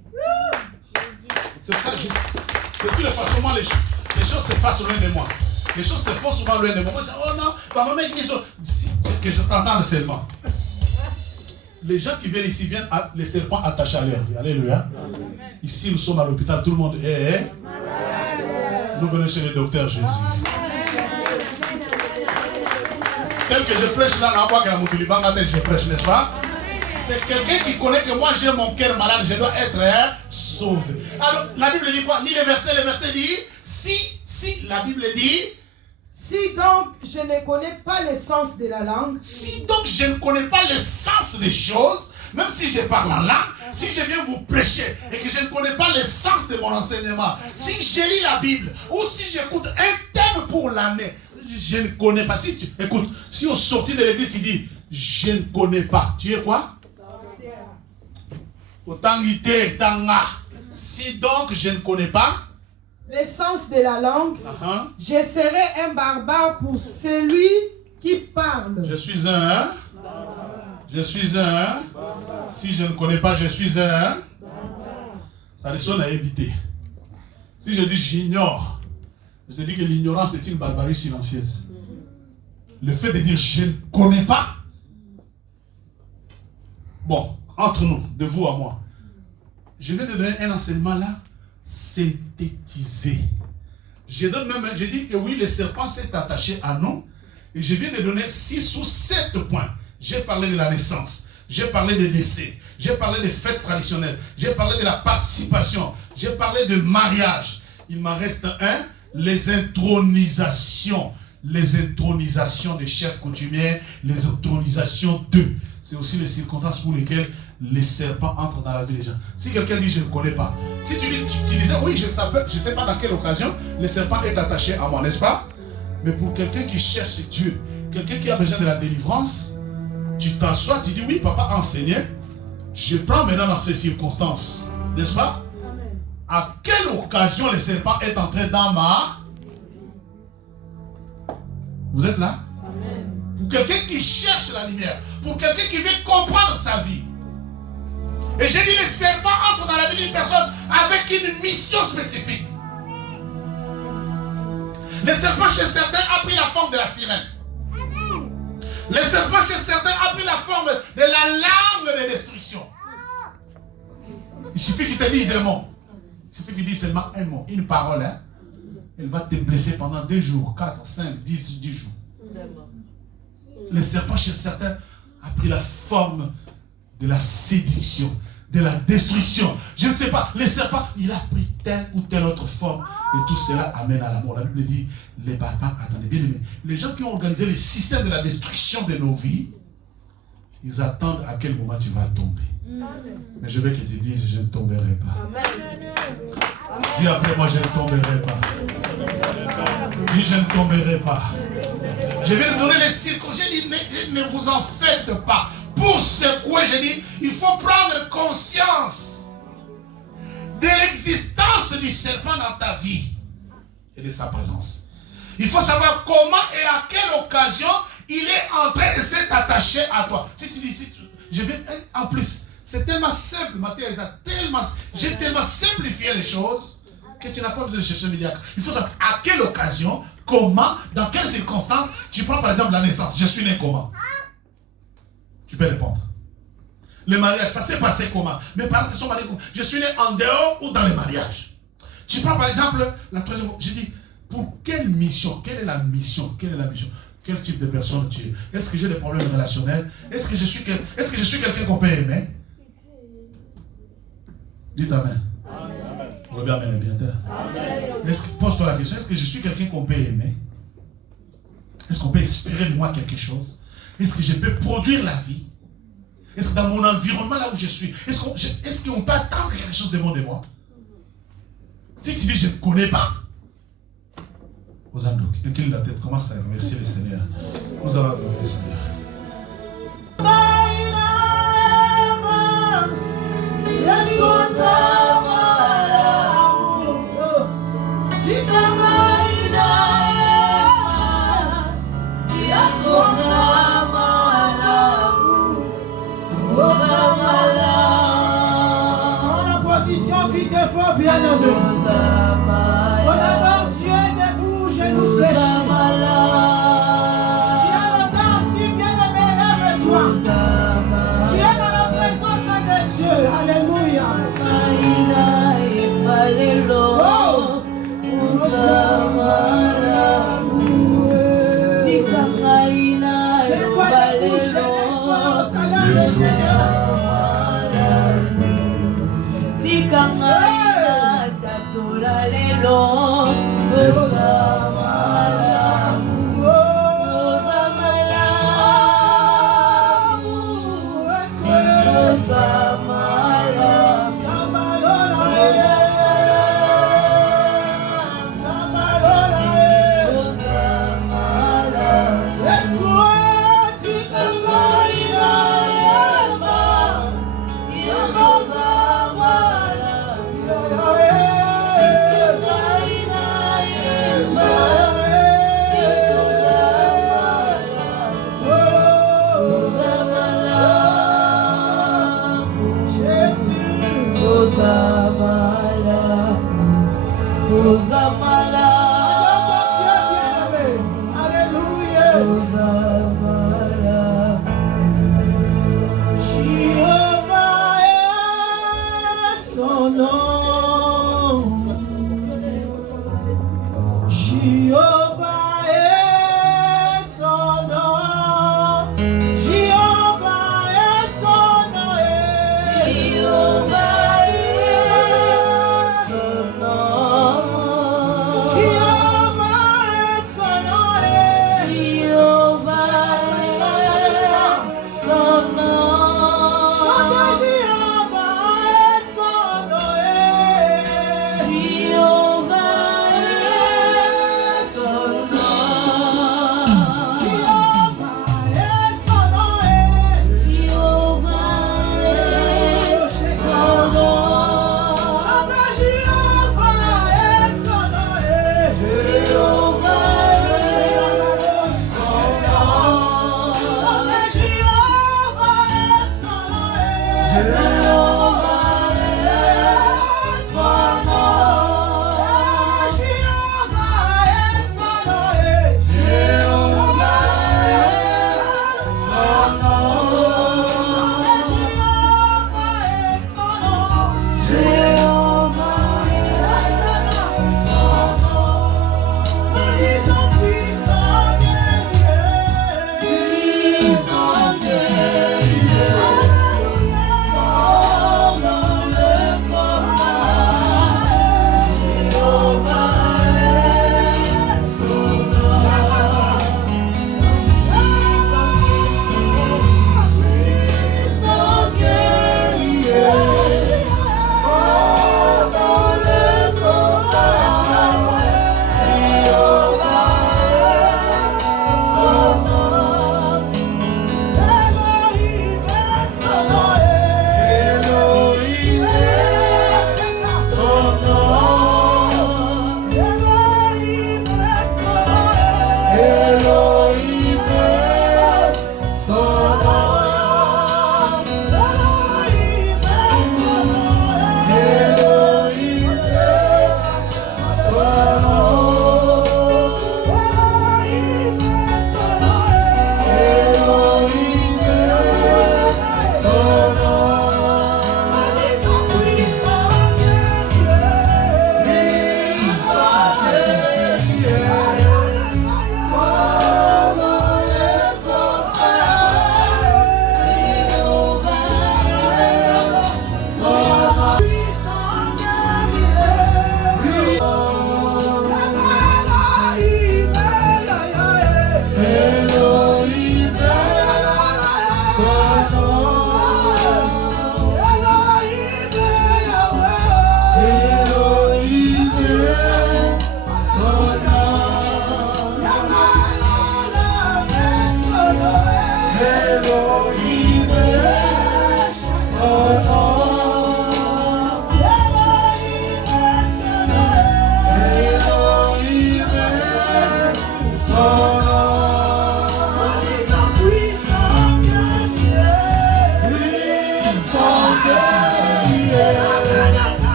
C'est pour ça que de toutes les façons, moi, les choses se fassent loin de moi. Les choses se font souvent loin de moi. Moi, je dis, oh non, maman, que je t'entende seulement. Les gens qui viennent ici viennent les serpents attachés à leur vie. Alléluia. Ici, nous sommes à l'hôpital, tout le monde est. Nous venons chez le docteur Jésus. Tel que je prêche là, je prêche, n'est-ce pas? C'est quelqu'un qui connaît que moi j'ai mon cœur malade, je dois être sauvé. Alors, la Bible dit quoi? Lis le verset dit, si la Bible dit, si donc je ne connais pas le sens de la langue, si donc je ne connais pas le sens des choses, même si je parle en langue, si je viens vous prêcher et que je ne connais pas le sens de mon enseignement, si je lis la Bible ou si j'écoute un thème pour l'année, je ne connais pas. Si tu écoute, si on sortit de l'église, tu dis je ne connais pas. Tu es quoi? Si donc je ne connais pas le sens de la langue, je serai un barbare pour celui qui parle. Je suis un. Si je ne connais pas, je suis un. Ça sonne à éviter. Si je dis j'ignore, je te dis que l'ignorance est une barbarie silencieuse. Le fait de dire je ne connais pas. Bon, entre nous, de vous à moi, je vais te donner un enseignement là, synthétisé. Je dis que oui, le serpent s'est attaché à nous, et je viens de donner 6 ou 7 points. J'ai parlé de la naissance, j'ai parlé des décès, j'ai parlé des fêtes traditionnelles, j'ai parlé de la participation, j'ai parlé de mariage. Il m'en reste un, les intronisations. Les intronisations des chefs coutumiers, les intronisations d'eux. C'est aussi les circonstances pour lesquelles les serpents entrent dans la vie des gens. Si quelqu'un dit je ne connais pas, si tu disais oui, je ne sais pas dans quelle occasion le serpent est attaché à moi, n'est-ce pas? Mais pour quelqu'un qui cherche Dieu, quelqu'un qui a besoin de la délivrance, tu t'assois, tu dis oui, papa a enseigné, je prends maintenant dans ces circonstances, n'est-ce pas? Amen. À quelle occasion le serpent est entré dans ma... Vous êtes là? Amen. Pour quelqu'un qui cherche la lumière, pour quelqu'un qui veut comprendre sa vie. Et j'ai dit, le serpent entre dans la vie d'une personne avec une mission spécifique. Le serpent chez certains a pris la forme de la sirène. Le serpent chez certains a pris la forme de la langue de destruction. Il suffit qu'il te dise un mot. Il suffit qu'il dise seulement un mot, une parole. Hein? Elle va te blesser pendant 2 jours, 4, 5, 10 jours. Le serpent chez certains a pris la forme de la séduction, de la destruction. Je ne sais pas, le serpent, il a pris telle ou telle autre forme. Et tout cela amène à la mort. La Bible dit, les papas, attendez bien aimés, les gens qui ont organisé le système de la destruction de nos vies, ils attendent à quel moment tu vas tomber. Mais je veux que tu dises, je ne tomberai pas. Amen. Dis après moi, je ne tomberai pas. Dis, je ne tomberai pas. Je vais te donner les circonstances. J'ai dit, ne vous en faites pas. Pour secouer, j'ai dit, il faut prendre conscience de l'existence du serpent dans ta vie et de sa présence. Il faut savoir comment et à quelle occasion il est entré et s'est attaché à toi. Si tu dis, je vais en plus, c'est tellement simple, j'ai tellement simplifié les choses que tu n'as pas besoin de chercher un milliard. Il faut savoir à quelle occasion, comment, dans quelles circonstances. Tu prends par exemple la naissance. Je suis né comment? Tu peux répondre. Le mariage, ça s'est passé comment? Mes parents se sont mariés comment? Je suis né en dehors ou dans le mariage? Tu prends par exemple la troisième. Je dis, pour quelle mission? Quelle est la mission? Quelle est la mission? Quel type de personne tu es? Est-ce que j'ai des problèmes relationnels? Est-ce que je suis quelqu'un qu'on peut aimer? Dites Amen. Regarde bien bien terre. Pose-toi la question, est-ce que je suis quelqu'un qu'on peut aimer? Est-ce qu'on peut espérer de moi quelque chose? Est-ce que je peux produire la vie? Est-ce que dans mon environnement là où je suis, est-ce qu'on peut attendre quelque chose de bon de moi? Si tu dis je ne connais pas, aux Andouk, incline la tête, commence à remercier le Seigneur. Nous allons adorer le Seigneur. Qui te faut bien aimé. On adore Dieu debout, genoux fléchis. Tu es le temps si bien aimé, lève-toi. Tu es dans la présence de Dieu. Alléluia. Oh. C'est quoi les bouches de Seigneur, le Seigneur. Chantez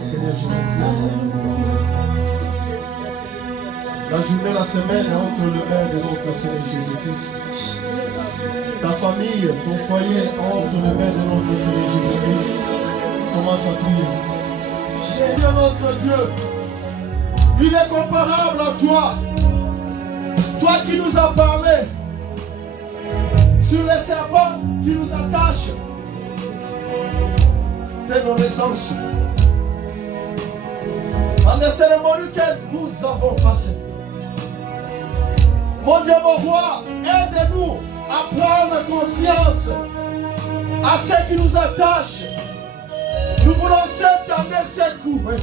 Seigneur Jésus-Christ. La journée, la semaine est entre les mains de notre Seigneur Jésus-Christ. Ta famille, ton foyer entre les mains de notre Seigneur Jésus-Christ. Commence à prier. Dieu, notre Dieu, il est comparable à toi. Toi qui nous as parlé sur les serpents qui nous attachent dès nos naissances. Dans les cérémonies que nous avons passées. Mon Dieu, mon roi, aide-nous à prendre conscience à ce qui nous attache. Nous voulons cette année secouer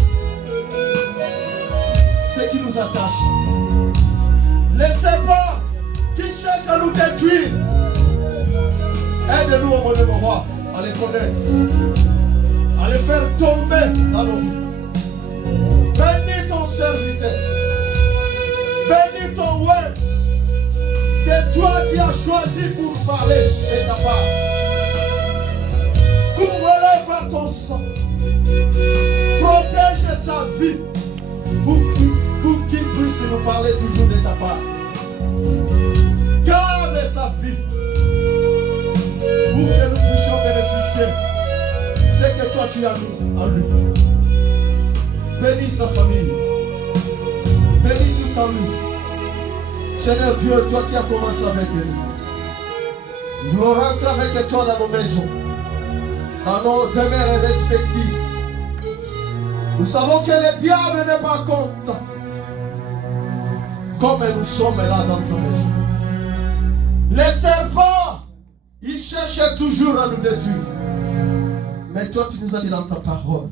ce qui nous attache. Les serpents qui cherchent à nous détruire. Aide-nous, mon Dieu, mon roi, à les connaître, à les faire tomber dans nos vies. Bénis ton serviteur. Bénis ton web que toi tu as choisi pour parler de ta part. Couvre-le par ton sang. Protège sa vie pour qu'il puisse nous parler toujours de ta part. Garde sa vie pour que nous puissions bénéficier de ce que toi tu as mis en lui. Bénis sa famille. Bénis tout en lui. Seigneur Dieu, toi qui as commencé avec nous. Nous voulons rentrer avec toi dans nos maisons, dans nos demeures respectives. Nous savons que le diable n'est pas content. Comme nous sommes là dans ta maison. Les serpents, ils cherchent toujours à nous détruire. Mais toi, tu nous as dit dans ta parole.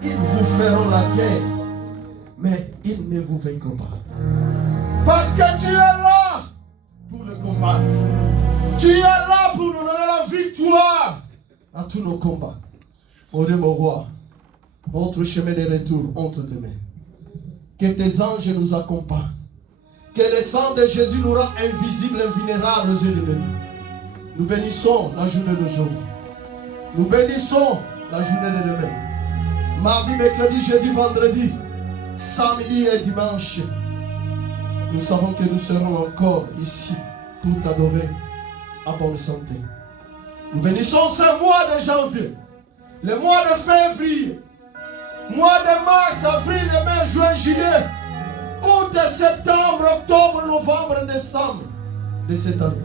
Ils vous feront la guerre, mais ils ne vous vaincront pas. Parce que tu es là pour le combattre. Tu es là pour nous donner la victoire à tous nos combats. Ô Dieu, mon roi, notre chemin de retour entre tes mains. Que tes anges nous accompagnent. Que le sang de Jésus nous rend invisibles, invulnérables aux yeux de l'ennemi. Nous bénissons la journée d'aujourd'hui. Nous bénissons la journée de demain. Mardi, mercredi, jeudi, vendredi, samedi et dimanche. Nous savons que nous serons encore ici pour t'adorer à bonne santé. Nous bénissons ce mois de janvier, le mois de février, mois de mars, avril, mai, juin, juillet, août, septembre, octobre, novembre, décembre de cette année.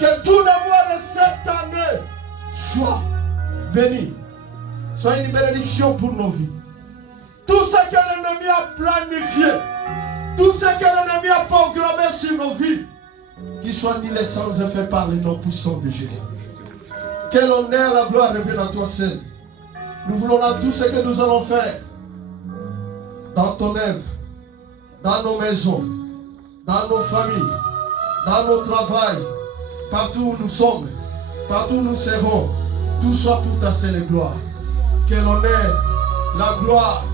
Que tous les mois de cette année soient bénis. Sois une bénédiction pour nos vies. Tout ce que l'ennemi a planifié, tout ce que l'ennemi a programmé sur nos vies, qu'il soit nul et sans effet par les noms puissants de Jésus. Que l'honneur et la gloire reviennent à toi seul. Nous voulons dans tout ce que nous allons faire, dans ton œuvre, dans nos maisons, dans nos familles, dans nos travails, partout où nous sommes, partout où nous serons, tout soit pour ta seule gloire. Que l'honneur, la gloire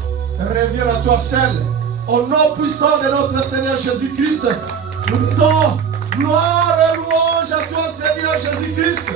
revienne à toi seul. Au nom puissant de notre Seigneur Jésus-Christ, nous disons gloire et louange à toi Seigneur Jésus-Christ.